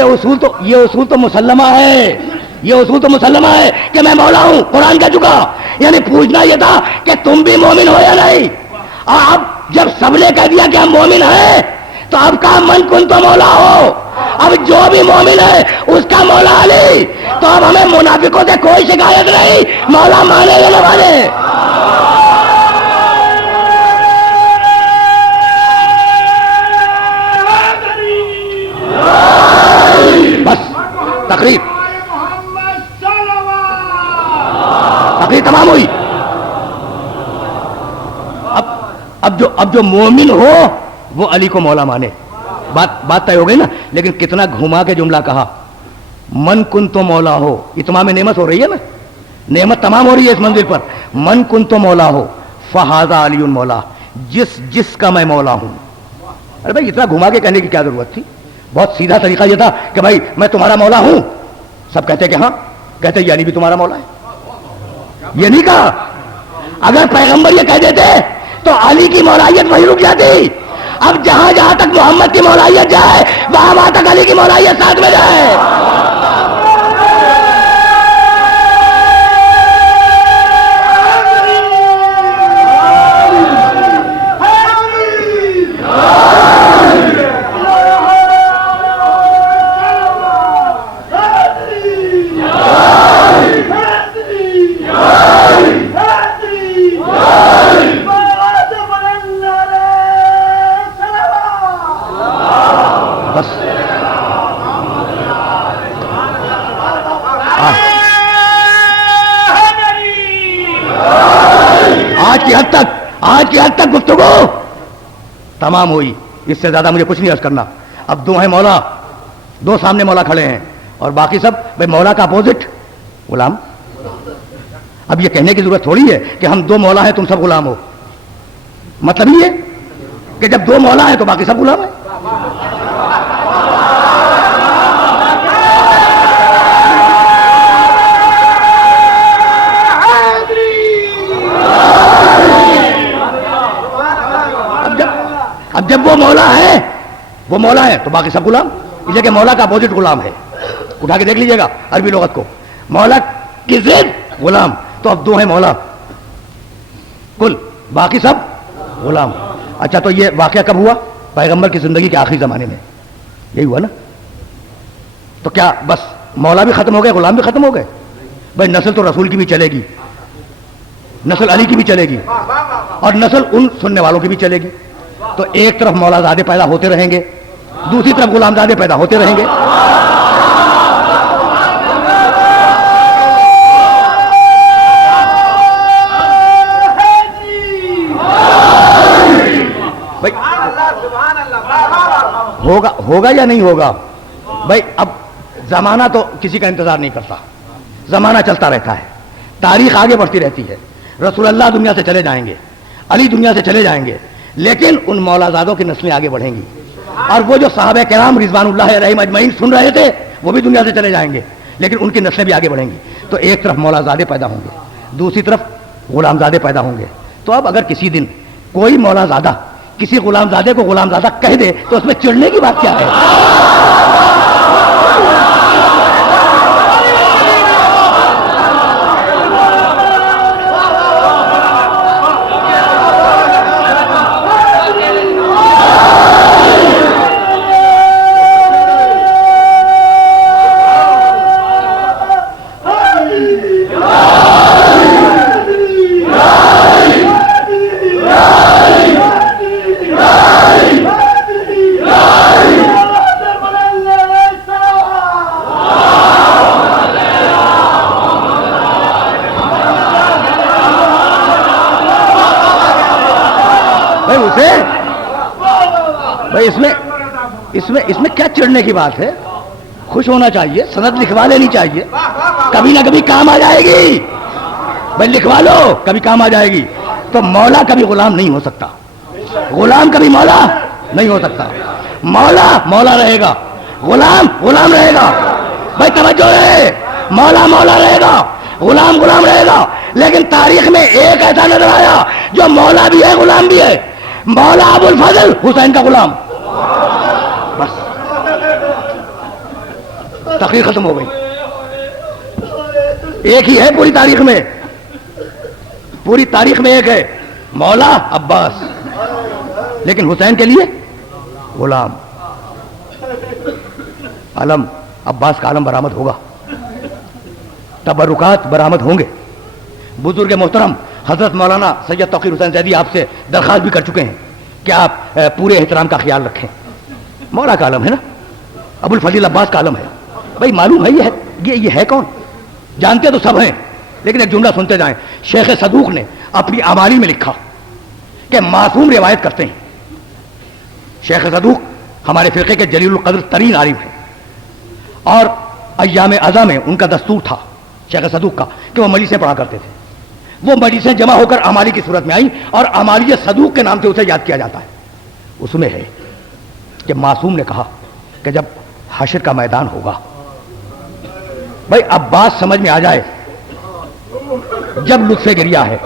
یہ اصول تو مسلمہ ہے، یہ اصول تو مسلمہ ہے کہ میں مولا ہوں، قرآن کہہ چکا. یعنی پوچھنا یہ تھا کہ تم بھی مومن ہو یا نہیں. اب جب سب نے کہہ دیا کہ ہم مومن ہیں تو اب کہا من کن تو مولا ہو. اب جو بھی مومن ہے اس کا مولا علی. تو اب ہمیں منافقوں سے کوئی شکایت نہیں، مولا مانے یا نہ مانے. بس تقریر تمام ہوئی. اب جو مومن ہو وہ علی کو مولا مانے. بات طے ہو گئی نا. لیکن کتنا گھما کے جملہ کہا، من کن تو مولا ہو. اتمام نعمت ہو رہی ہے نا، نعمت تمام ہو رہی ہے اس منزل پر. من کن تو مولا ہو فہذا علی مولا، جس کا میں مولا ہوں. ارے بھائی اتنا گھما کے کہنے کی کیا ضرورت تھی؟ بہت سیدھا طریقہ یہ تھا کہ بھائی میں تمہارا مولا ہوں. سب کہتے کہ ہاں، کہتے یہ علی بھی تمہارا مولا ہے. یہ نہیں کہا. اگر پیغمبر یہ کہہ دیتے تو علی کی مولائیت وہی رک جاتی. اب جہاں جہاں تک محمد کی مولائیت جائے وہاں تک علی کی مولائیت ساتھ میں جائے. آج کی حد تک گفتگو تمام ہوئی. اس سے زیادہ مجھے کچھ نہیں عرض کرنا. اب دو ہیں مولا، دو سامنے مولا کھڑے ہیں اور باقی سب بھائی مولا کا اپوزٹ غلام. اب یہ کہنے کی ضرورت تھوڑی ہے کہ ہم دو مولا ہیں تم سب غلام ہو. مطلب یہ ہے کہ جب دو مولا ہیں تو باقی سب غلام ہیں. اب جب وہ مولا ہے تو باقی سب غلام. اس لیے کہ مولا کا اپوزٹ غلام ہے. اٹھا کے دیکھ لیجئے گا عربی لغت کو. مولا کی ضد غلام. تو اب دو ہیں مولا کل، باقی سب غلام. اچھا تو یہ واقعہ کب ہوا؟ پیغمبر کی زندگی کے آخری زمانے میں یہی ہوا نا. تو کیا بس مولا بھی ختم ہو گئے، غلام بھی ختم ہو گئے؟ بھائی نسل تو رسول کی بھی چلے گی، نسل علی کی بھی چلے گی اور نسل ان سننے والوں کی بھی چلے گی. تو ایک طرف مولا زادے پیدا ہوتے رہیں گے، دوسری طرف غلام زادے پیدا ہوتے رہیں گے. ہوگا یا نہیں ہوگا؟ بھائی اب زمانہ تو کسی کا انتظار نہیں کرتا، زمانہ چلتا رہتا ہے، تاریخ آگے بڑھتی رہتی ہے. رسول اللہ دنیا سے چلے جائیں گے، علی دنیا سے چلے جائیں گے، لیکن ان مولازادوں کی نسلیں آگے بڑھیں گی. اور وہ جو صحابہ کرام رضوان اللہ علیہم اجمعین سن رہے تھے وہ بھی دنیا سے چلے جائیں گے، لیکن ان کی نسلیں بھی آگے بڑھیں گی. تو ایک طرف مولازادے پیدا ہوں گے، دوسری طرف غلام زادے پیدا ہوں گے. تو اب اگر کسی دن کوئی مولازادہ کسی غلام زادے کو غلام زادہ کہہ دے تو اس میں چڑھنے کی بات کیا ہے؟ اس میں کیا چڑھنے کی بات ہے؟ خوش ہونا چاہیے، سند لکھوا لینی چاہیے، کبھی نہ کبھی کام آ جائے گی. بھائی لکھوا لو، کبھی کام آ جائے گی. تو مولا کبھی غلام نہیں ہو سکتا، غلام کبھی مولا نہیں ہو سکتا. مولا مولا رہے گا، غلام غلام رہے گا. بھائی توجہ ہے، مولا مولا رہے گا، غلام غلام رہے گا. لیکن تاریخ میں ایک ایسا نظر آیا جو مولا بھی ہے غلام بھی ہے. مولا ابو الفضل حسین کا غلام. بس تقریر ختم ہو گئی. ایک ہی ہے پوری تاریخ میں, پوری تاریخ میں ایک ہے, مولا عباس, لیکن حسین کے لیے غلام. علم عباس کا علم برآمد ہوگا, تبرکات برآمد ہوں گے. بزرگ محترم حضرت مولانا سید توقیر حسین زیدی آپ سے درخواست بھی کر چکے ہیں کہ آپ پورے احترام کا خیال رکھیں. مولا کا علم ہے نا, ابو الفضل عباس کا علم ہے. بھائی معلوم ہے یہ ہے کون؟ جانتے تو سب ہیں, لیکن ایک جملہ سنتے جائیں. شیخ صدوق نے اپنی اعمالی میں لکھا کہ معصوم روایت کرتے ہیں. شیخ صدوق ہمارے فرقے کے جلیل القدر ترین عارف ہیں, اور ایام ازا میں ان کا دستور تھا شیخ صدوق کا کہ وہ مجلسیں پڑھا کرتے تھے. وہ مجلسیں جمع ہو کر اعمالی کی صورت میں آئی, اور اعمالی صدوق کے نام سے اسے یاد کیا جاتا ہے. اس میں ہے کہ معصوم نے کہا کہ جب حشر کا میدان ہوگا, بھائی اب بات سمجھ میں آ جائے, جب لطف گریا ہے,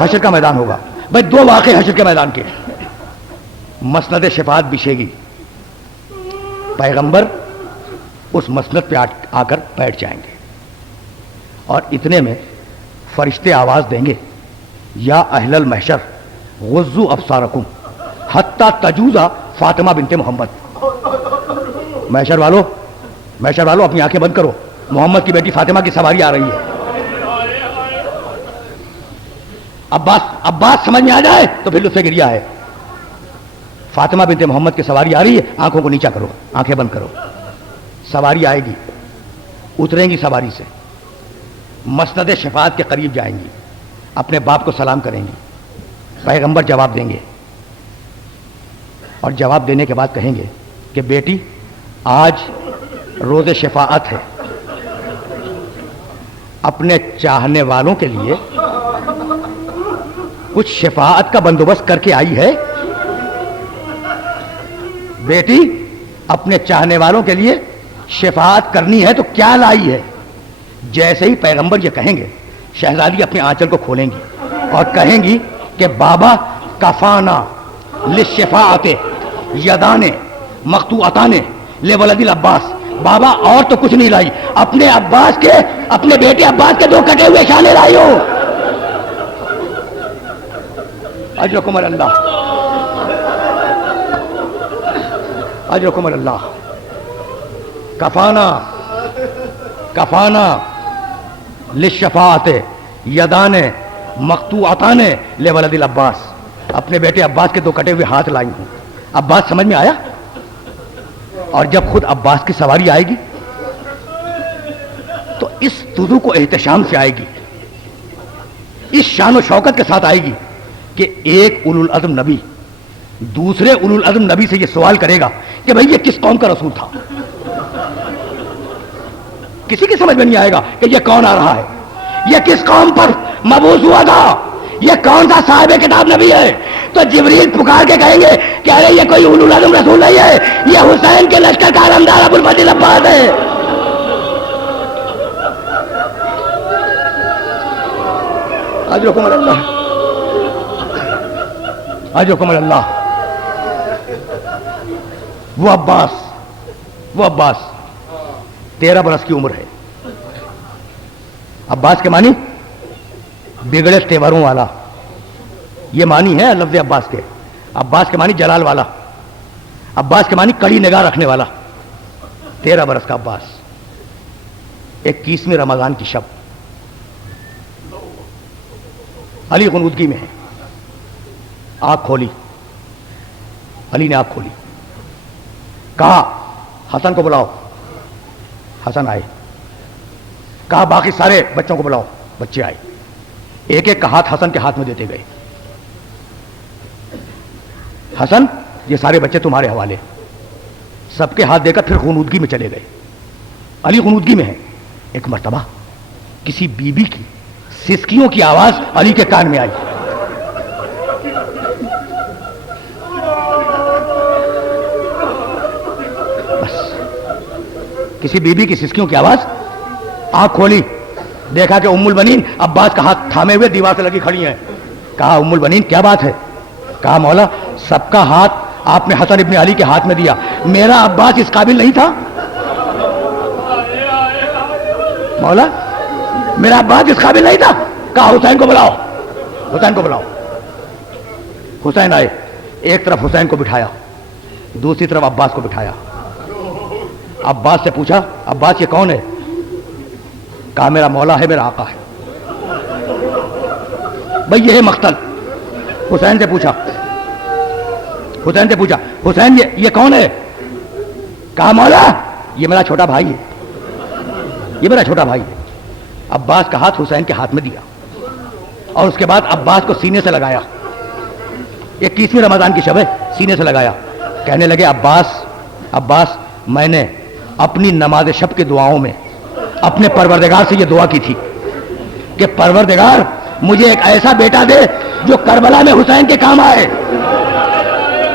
حشر کا میدان ہوگا. بھائی دو واقع حشر کے میدان کے, مسند شفاعت بچھے گی, پیغمبر اس مسند پہ آ کر بیٹھ جائیں گے, اور اتنے میں فرشتے آواز دیں گے, یا اہل المحشر غضوا ابصارکم حتی تجوزا فاطمہ بنت محمد. محشر والو اپنی آنکھیں بند کرو, محمد کی بیٹی فاطمہ کی سواری آ رہی ہے. اب بات سمجھ میں آ جائے تو پھر لطف گریا ہے. فاطمہ بنت محمد کی سواری آ رہی ہے, آنکھوں کو نیچا کرو, آنکھیں بند کرو. سواری آئے گی, اتریں گی سواری سے, مسند شفاعت کے قریب جائیں گی, اپنے باپ کو سلام کریں گی. پیغمبر جواب دیں گے, اور جواب دینے کے بعد کہیں گے کہ بیٹی آج روز شفاعت ہے, اپنے چاہنے والوں کے لیے کچھ شفاعت کا بندوبست کر کے آئی ہے. بیٹی اپنے چاہنے والوں کے لیے شفاعت کرنی ہے تو کیا لائی ہے؟ جیسے ہی پیغمبر یہ کہیں گے, شہزادی اپنے آنچل کو کھولیں گی اور کہیں گی کہ بابا کفانا للشفاعت یدان مقطوعتان لولد العباس. بابا اور تو کچھ نہیں لائی, اپنے بیٹے عباس کے دو کٹے ہوئے شانے لائی ہو. اجرکم اللہ, اجرکم اللہ. کفانا للشفاعت یدان مقطوعتان لولد العباس. اپنے بیٹے عباس کے دو کٹے ہوئے ہاتھ لائی ہوں. اب بات سمجھ میں آیا؟ اور جب خود عباس کی سواری آئے گی تو اس تدو کو احتشام سے آئے گی, اس شان و شوکت کے ساتھ آئے گی کہ ایک اولو العزم نبی دوسرے اولو العزم نبی سے یہ سوال کرے گا کہ بھئی یہ کس قوم کا رسول تھا. کسی کی سمجھ میں نہیں آئے گا کہ یہ کون آ رہا ہے, یہ کس قوم پر مبعوث ہوا تھا, یہ کون سا صاحب کتاب نبی ہے. تو جبریل پکار کے کہیں گے کہ ارے یہ کوئی اولو العزم رسول نہیں ہے, یہ حسین کے لشکر کا علمدار ابو الفضل عباس ہے. اجرکم اللہ, اجرکم اللہ. وہ عباس 13 برس کی عمر ہے. عباس کے معنی بگڑے تیوروں والا, یہ معنی ہے لفظ عباس کے. عباس کے معنی جلال والا, عباس کے معنی کڑی نگاہ رکھنے والا. 13 برس کا عباس. 21ویں رمضان کی شب علی غنودگی میں ہے. آنکھ کھولی, علی نے آنکھ کھولی, کہا حسن کو بلاؤ. حسن آئے. کہا باقی سارے بچوں کو بلاؤ. بچے آئے. ایک ایک کا ہاتھ حسن کے ہاتھ میں دیتے گئے. حسن یہ سارے بچے تمہارے حوالے. سب کے ہاتھ دے کر پھر غنودگی میں چلے گئے. علی غنودگی میں ہے. ایک مرتبہ کسی بی بی کی سسکیوں کی آواز علی کے کان میں آئی. بس کسی بی بی کی سسکیوں کی آواز. آنکھ کھولی, دیکھا کہ ام البنین عباس کا ہاتھ تھامے ہوئے دیوار سے لگی کھڑی ہیں. کہا ام البنین کیا بات ہے؟ کہا مولا سب کا ہاتھ آپ نے حسن ابن علی کے ہاتھ میں دیا. میرا عباس اس قابل نہیں تھا؟ مولا میرا عباس اس قابل نہیں تھا. کہا حسین کو بلاؤ، حسین کو بلاؤ. حسین آئے، ایک طرف حسین کو بٹھایا، دوسری طرف عباس کو بٹھایا. عباس سے پوچھا عباس یہ کون ہے؟ کہا میرا مولا ہے، میرا آقا ہے. بھئی یہ ہے مقتل. حسین سے پوچھا حسین یہ کون ہے؟ کہا مولا یہ میرا چھوٹا بھائی ہے، یہ میرا چھوٹا بھائی ہے. عباس کا ہاتھ حسین کے ہاتھ میں دیا اور اس کے بعد عباس کو سینے سے لگایا. 21ویں رمضان کی شب ہے، سینے سے لگایا. کہنے لگے عباس میں نے اپنی نماز شب کی دعاؤں میں اپنے پروردگار سے یہ دعا کی تھی کہ پروردگار مجھے ایک ایسا بیٹا دے جو کربلا میں حسین کے کام آئے.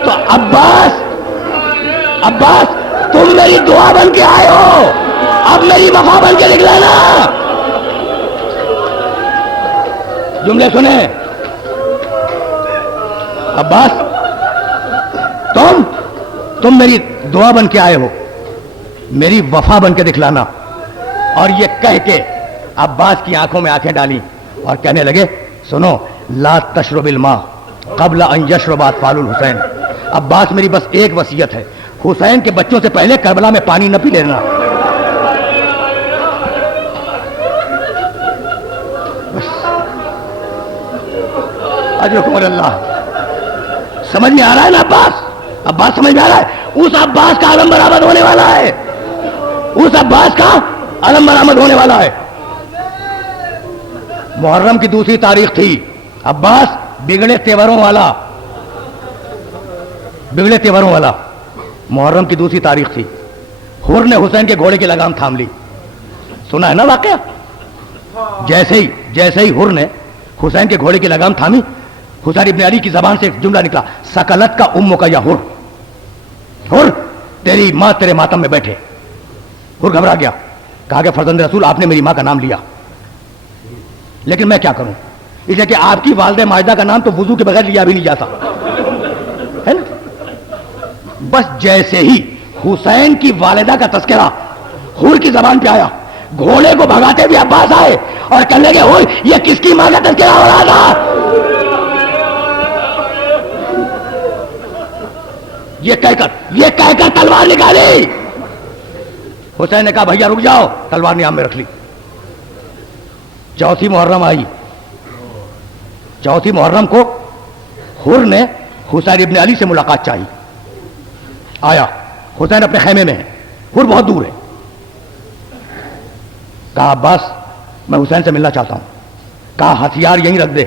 تو عباس تم میری دعا بن کے آئے ہو، اب میری وفا بن کے نکلانا. جملے سنیں. عباس تم میری دعا بن کے آئے ہو، میری وفا بن کے دکھلانا. اور یہ کہہ کے عباس کی آنکھوں میں آنکھیں ڈالی اور کہنے لگے سنو لا تشرب الماء قبل ان یشرب اطفال الحسین. عباس میری بس ایک وصیت ہے، حسین کے بچوں سے پہلے کربلا میں پانی نہ پی لینا. اجرکم اللہ. سمجھ میں آ رہا ہے نا عباس سمجھ میں آ رہا ہے. اس عباس کا علم برآمد ہونے والا ہے، اس عباس کا علم برآمد ہونے والا ہے. محرم کی دوسری تاریخ تھی. عباس بگڑے تیوروں والا. محرم کی دوسری تاریخ تھی. حر نے حسین کے گھوڑے کی لگام تھام لی. سنا ہے نا واقعہ؟ جیسے ہی حر نے حسین کے گھوڑے کی لگام تھامی، حسین ابن علی کی زبان سے ایک جملہ نکلا سکلت کا امو کا یا حر تیری ماں تیرے ماتم میں بیٹھے. حر گھبرا گیا. کہا کہ فرزند رسول آپ نے میری ماں کا نام لیا لیکن میں کیا کروں، اس لیے کہ آپ کی والدہ ماجدہ کا نام تو وضو کے بغیر لیا بھی نہیں جاتا ہے نا. بس جیسے ہی حسین کی والدہ کا تذکرہ حر کی زبان پہ آیا، گھوڑے کو بھگاتے ہوئے عباس آئے اور کہنے لگے حر یہ کس کی ماں کا تذکرہ ہو رہا تھا؟ یہ کہہ کر تلوار نکالی. حسین نے کہا بھیا رک جاؤ، تلوار نیام میں رکھ لی. چوتھی محرم کو حر نے حسین ابن علی سے ملاقات چاہی. آیا، حسین اپنے خیمے میں ہے، حر بہت دور ہے. کہا عباس میں حسین سے ملنا چاہتا ہوں. کہا ہتھیار یہیں رکھ دے،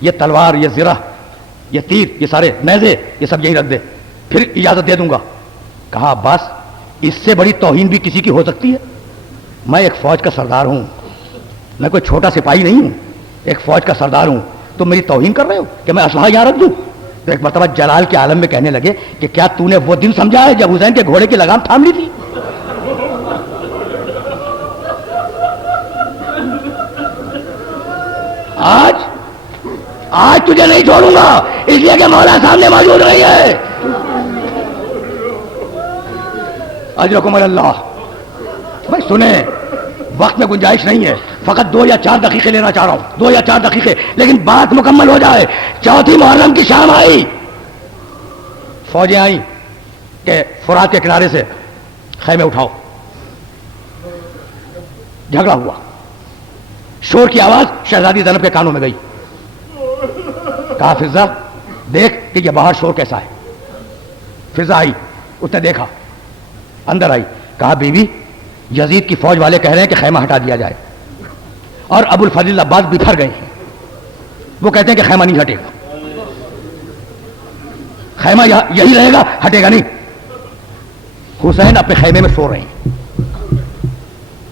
یہ تلوار، یہ زرہ، یہ تیر، یہ سارے نیزے، یہ سب یہیں رکھ دے، پھر اجازت دے دوں گا. کہا عباس اس سے بڑی توہین بھی کسی کی ہو سکتی ہے؟ میں ایک فوج کا سردار ہوں، میں کوئی چھوٹا سپاہی نہیں ہوں، ایک فوج کا سردار ہوں. تم میری توہین کر رہے ہو کہ میں اسلحہ یہاں رکھ دوں؟ تو ایک مرتبہ جلال کے عالم میں کہنے لگے کہ کیا تو نے وہ دن سمجھا ہے جب حسین کے گھوڑے کی لگام تھام لی تھی؟ آج تجھے نہیں چھوڑوں گا، اس لیے کہ مولا سامنے موجود نہیں ہے. اجرکم اللہ. بھائی سنیں، وقت میں گنجائش نہیں ہے، فقط 2 یا 4 دقیقے لینا چاہ رہا ہوں، 2 یا 4 دقیقے، لیکن بات مکمل ہو جائے. چوتھی محرم کی شام آئی، فوجیں آئیں کہ فرات کے کنارے سے خیمے اٹھاؤ. جھگڑا ہوا، شور کی آواز شہزادی زینب کے کانوں میں گئی. کہا فضا دیکھ کہ یہ باہر شور کیسا ہے. فضا آئی، اس نے دیکھا، اندر آئی. کہا بیوی یزید کی فوج والے کہہ رہے ہیں کہ خیمہ ہٹا دیا جائے، اور ابو الفضل عباس بکھر گئے ہیں. وہ کہتے ہیں کہ خیمہ نہیں ہٹے گا، خیمہ یہی رہے گا، ہٹے گا نہیں. حسین اپنے خیمے میں سو رہے ہیں.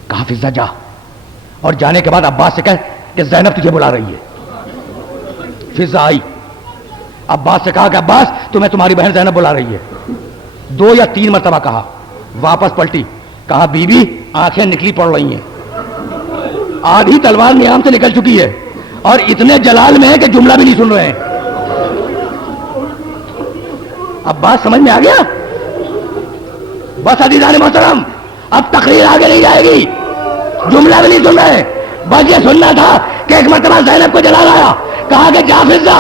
کہا فضا جا، اور جانے کے بعد عباس سے کہہ کہ زینب تجھے بلا رہی ہے. فضا آئی، عباس سے کہا کہ عباس تمہیں تمہاری بہن زینب بلا رہی ہے. 2 یا 3 مرتبہ کہا، واپس پلٹی. کہا بی بی آنکھیں نکلی پڑ رہی ہیں، آدھی تلوار نیام سے نکل چکی ہے اور اتنے جلال میں ہے کہ جملہ بھی نہیں سن رہے ہیں. اب بات سمجھ میں آ گیا؟ بس عزیزان محترم، اب تقریر آگے نہیں جائے گی، جملہ بھی نہیں سن رہے، بس یہ سننا تھا کہ ایک مرتبہ زینب کو جلا لایا، کہا کہ جا فضا،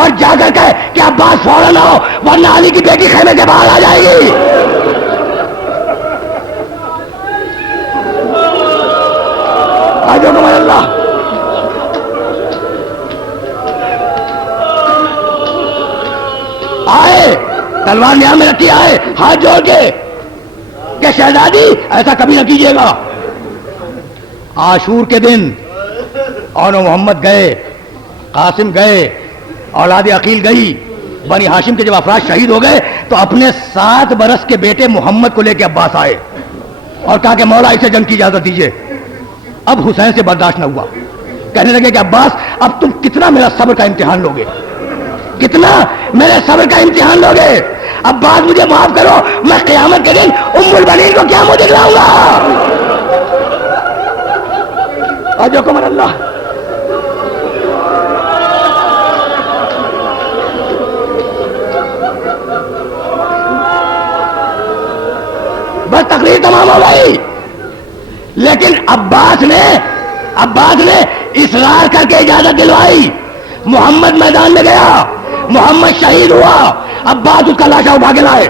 اور جا کر کہ کیا بات فوراً آؤ ورنہ علی کی بیٹی خیمے سے باہر آ جائے گی۔ آجو کمال اللہ، آئے تلوار یہاں میں رکھی، آئے ہاتھ جوڑ کے کہ شہزادی ایسا کبھی نہ کیجیے گا۔ عاشور کے دن اور محمد گئے، قاسم گئے، اولاد عقیل گئی، بنی ہاشم کے جب افراد شہید ہو گئے تو اپنے 7 برس کے بیٹے محمد کو لے کے عباس آئے اور کہا کہ مولا اسے جنگ کی اجازت دیجیے۔ اب حسین سے برداشت نہ ہوا، کہنے لگے کہ عباس اب تم کتنا میرا صبر کا امتحان لوگے، کتنا میرے صبر کا امتحان لوگے؟ عباس مجھے معاف کرو، میں قیامت کے دن ام البنین کو کیا منہ دکھلاؤں گا؟ آجو کمر اللہ، بس تقریر تمام ہو گئی، لیکن عباس نے اصرار کر کے اجازت دلوائی۔ محمد میدان میں گیا، محمد شہید ہوا، عباس اس کا لاشا اٹھا کے لائے۔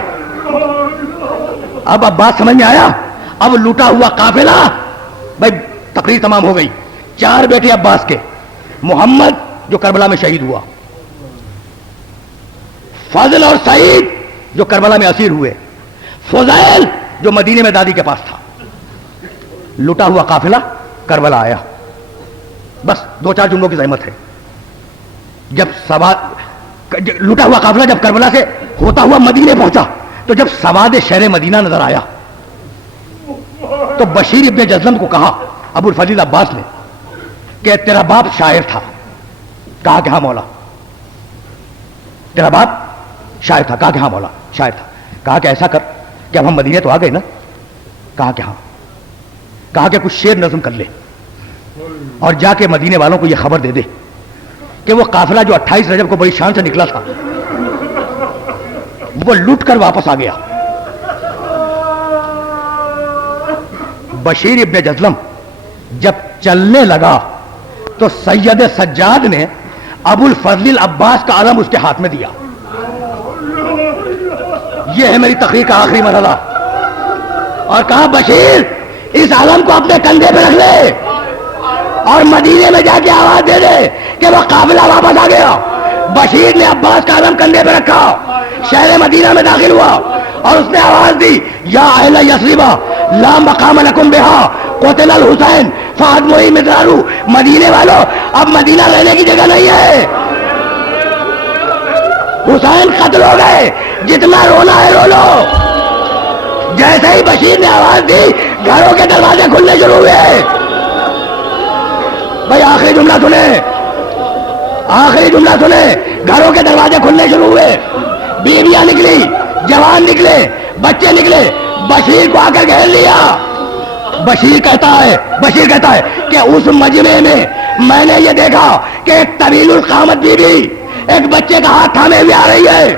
اب عباس سمجھ میں آیا، اب لوٹا ہوا قافلہ، بھائی تقریر تمام ہو گئی، 4 بیٹے عباس کے، محمد جو کربلا میں شہید ہوا، فضل اور سعید جو کربلا میں اسیر ہوئے، فضیل جو مدینے میں دادی کے پاس تھا۔ لوٹا ہوا قافلہ کربلا آیا، بس 2-4 جملوں کی زحمت ہے۔ جب لوٹا ہوا قافلہ جب کربلا سے ہوتا ہوا مدینے پہنچا تو جب سواد شہر مدینہ نظر آیا تو بشیر ابن جزلم کو کہا ابو الفضل عباس نے کہ تیرا باپ شاعر تھا۔ کہا کہ ہاں مولا، تیرا باپ شاعر تھا۔ کہا کہ ہاں مولا شاعر تھا۔ کہا کہ ایسا کر کہ اب ہم مدینے تو آ گئے نا؟ کہا کہ ہاں۔ کہا کہ کچھ شعر نظم کر لے اور جا کے مدینے والوں کو یہ خبر دے دے کہ وہ قافلہ جو 28 رجب کو بڑی شان سے نکلا تھا وہ لوٹ کر واپس آ گیا۔ بشیر ابن جزلم جب چلنے لگا تو سید سجاد نے ابو الفضل عباس کا علم اس کے ہاتھ میں دیا۔ یہ ہے میری تقریر کا آخری مرحلہ، اور کہا بشیر اس علم کو اپنے کندھے پہ رکھ لے اور مدینے میں جا کے آواز دے دے کہ وہ قافلہ واپس آ گیا۔ بشیر نے عباس کا علم کندھے پہ رکھا، شہر مدینہ میں داخل ہوا اور اس نے آواز دی یا اہل یثرب لا مقام لکم بہا قتل الحسین فاطمہ مدرارو۔ مدینے والوں اب مدینہ رہنے کی جگہ نہیں ہے، حسین قتل ہو گئے، جتنا رونا ہے رو لو۔ جیسے ہی بشیر نے آواز دی گھروں کے دروازے کھلنے شروع ہوئے۔ بھائی آخری جملہ سنیں، آخری جملہ سنیں، گھروں کے دروازے کھلنے شروع ہوئے، بیویاں نکلی، جوان نکلے، بچے نکلے، بشیر کو آ کر گھیر لیا۔ بشیر کہتا ہے کہ اس مجمع میں نے یہ دیکھا کہ ایک طویل القامت بیوی ایک بچے کا ہاتھ تھامے ہوئے آ رہی ہے،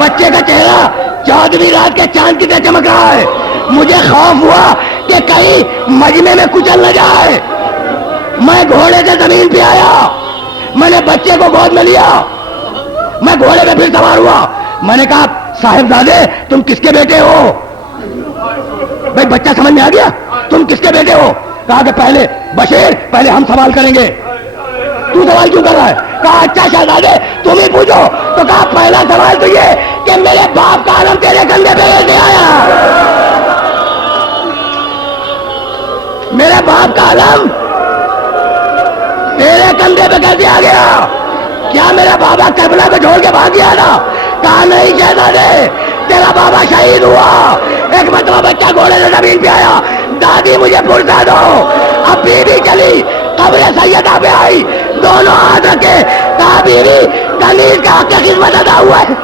بچے کا چہرہ 14ویں رات کے چاند کی طرح چمک رہا ہے۔ مجھے خوف ہوا کہ کہیں مجمع میں کچل نہ جائے۔ میں گھوڑے سے زمین پہ آیا، میں نے بچے کو گود میں لیا، میں گھوڑے پہ پھر سوار ہوا۔ میں نے کہا صاحبزادے تم کس کے بیٹے ہو؟ بھائی بچہ سمجھ میں آ گیا، تم کس کے بیٹے ہو؟ کہا کہ پہلے بشیر پہلے ہم سوال کریں گے۔ تو سوال کیوں کر رہا ہے؟ کہا اچھا شہزادے تم ہی پوچھو۔ تو کہا پہلا سوال تو یہ کہ میرے باپ کا علم تیرے کندھے پہ کیسے آیا؟ میرے باپ کا علم تیرے کندھے پہ کیسے آ گیا؟ کیا میرا بابا کربلا کو چھوڑ کے بھاگ گیا تھا؟ کہا نہیں شہزادے، تیرا بابا شہید ہوا، ایک مرتبہ بچہ گھوڑے سے زمین پہ آیا، دادی مجھے پرسا دو۔ اب بیوی چلی، قبر سیدہ پہ آئی، دونوں ہاتھ رکھے، کہا بیوی کنیز کا حق کی خدمت ادا ہوا ہے۔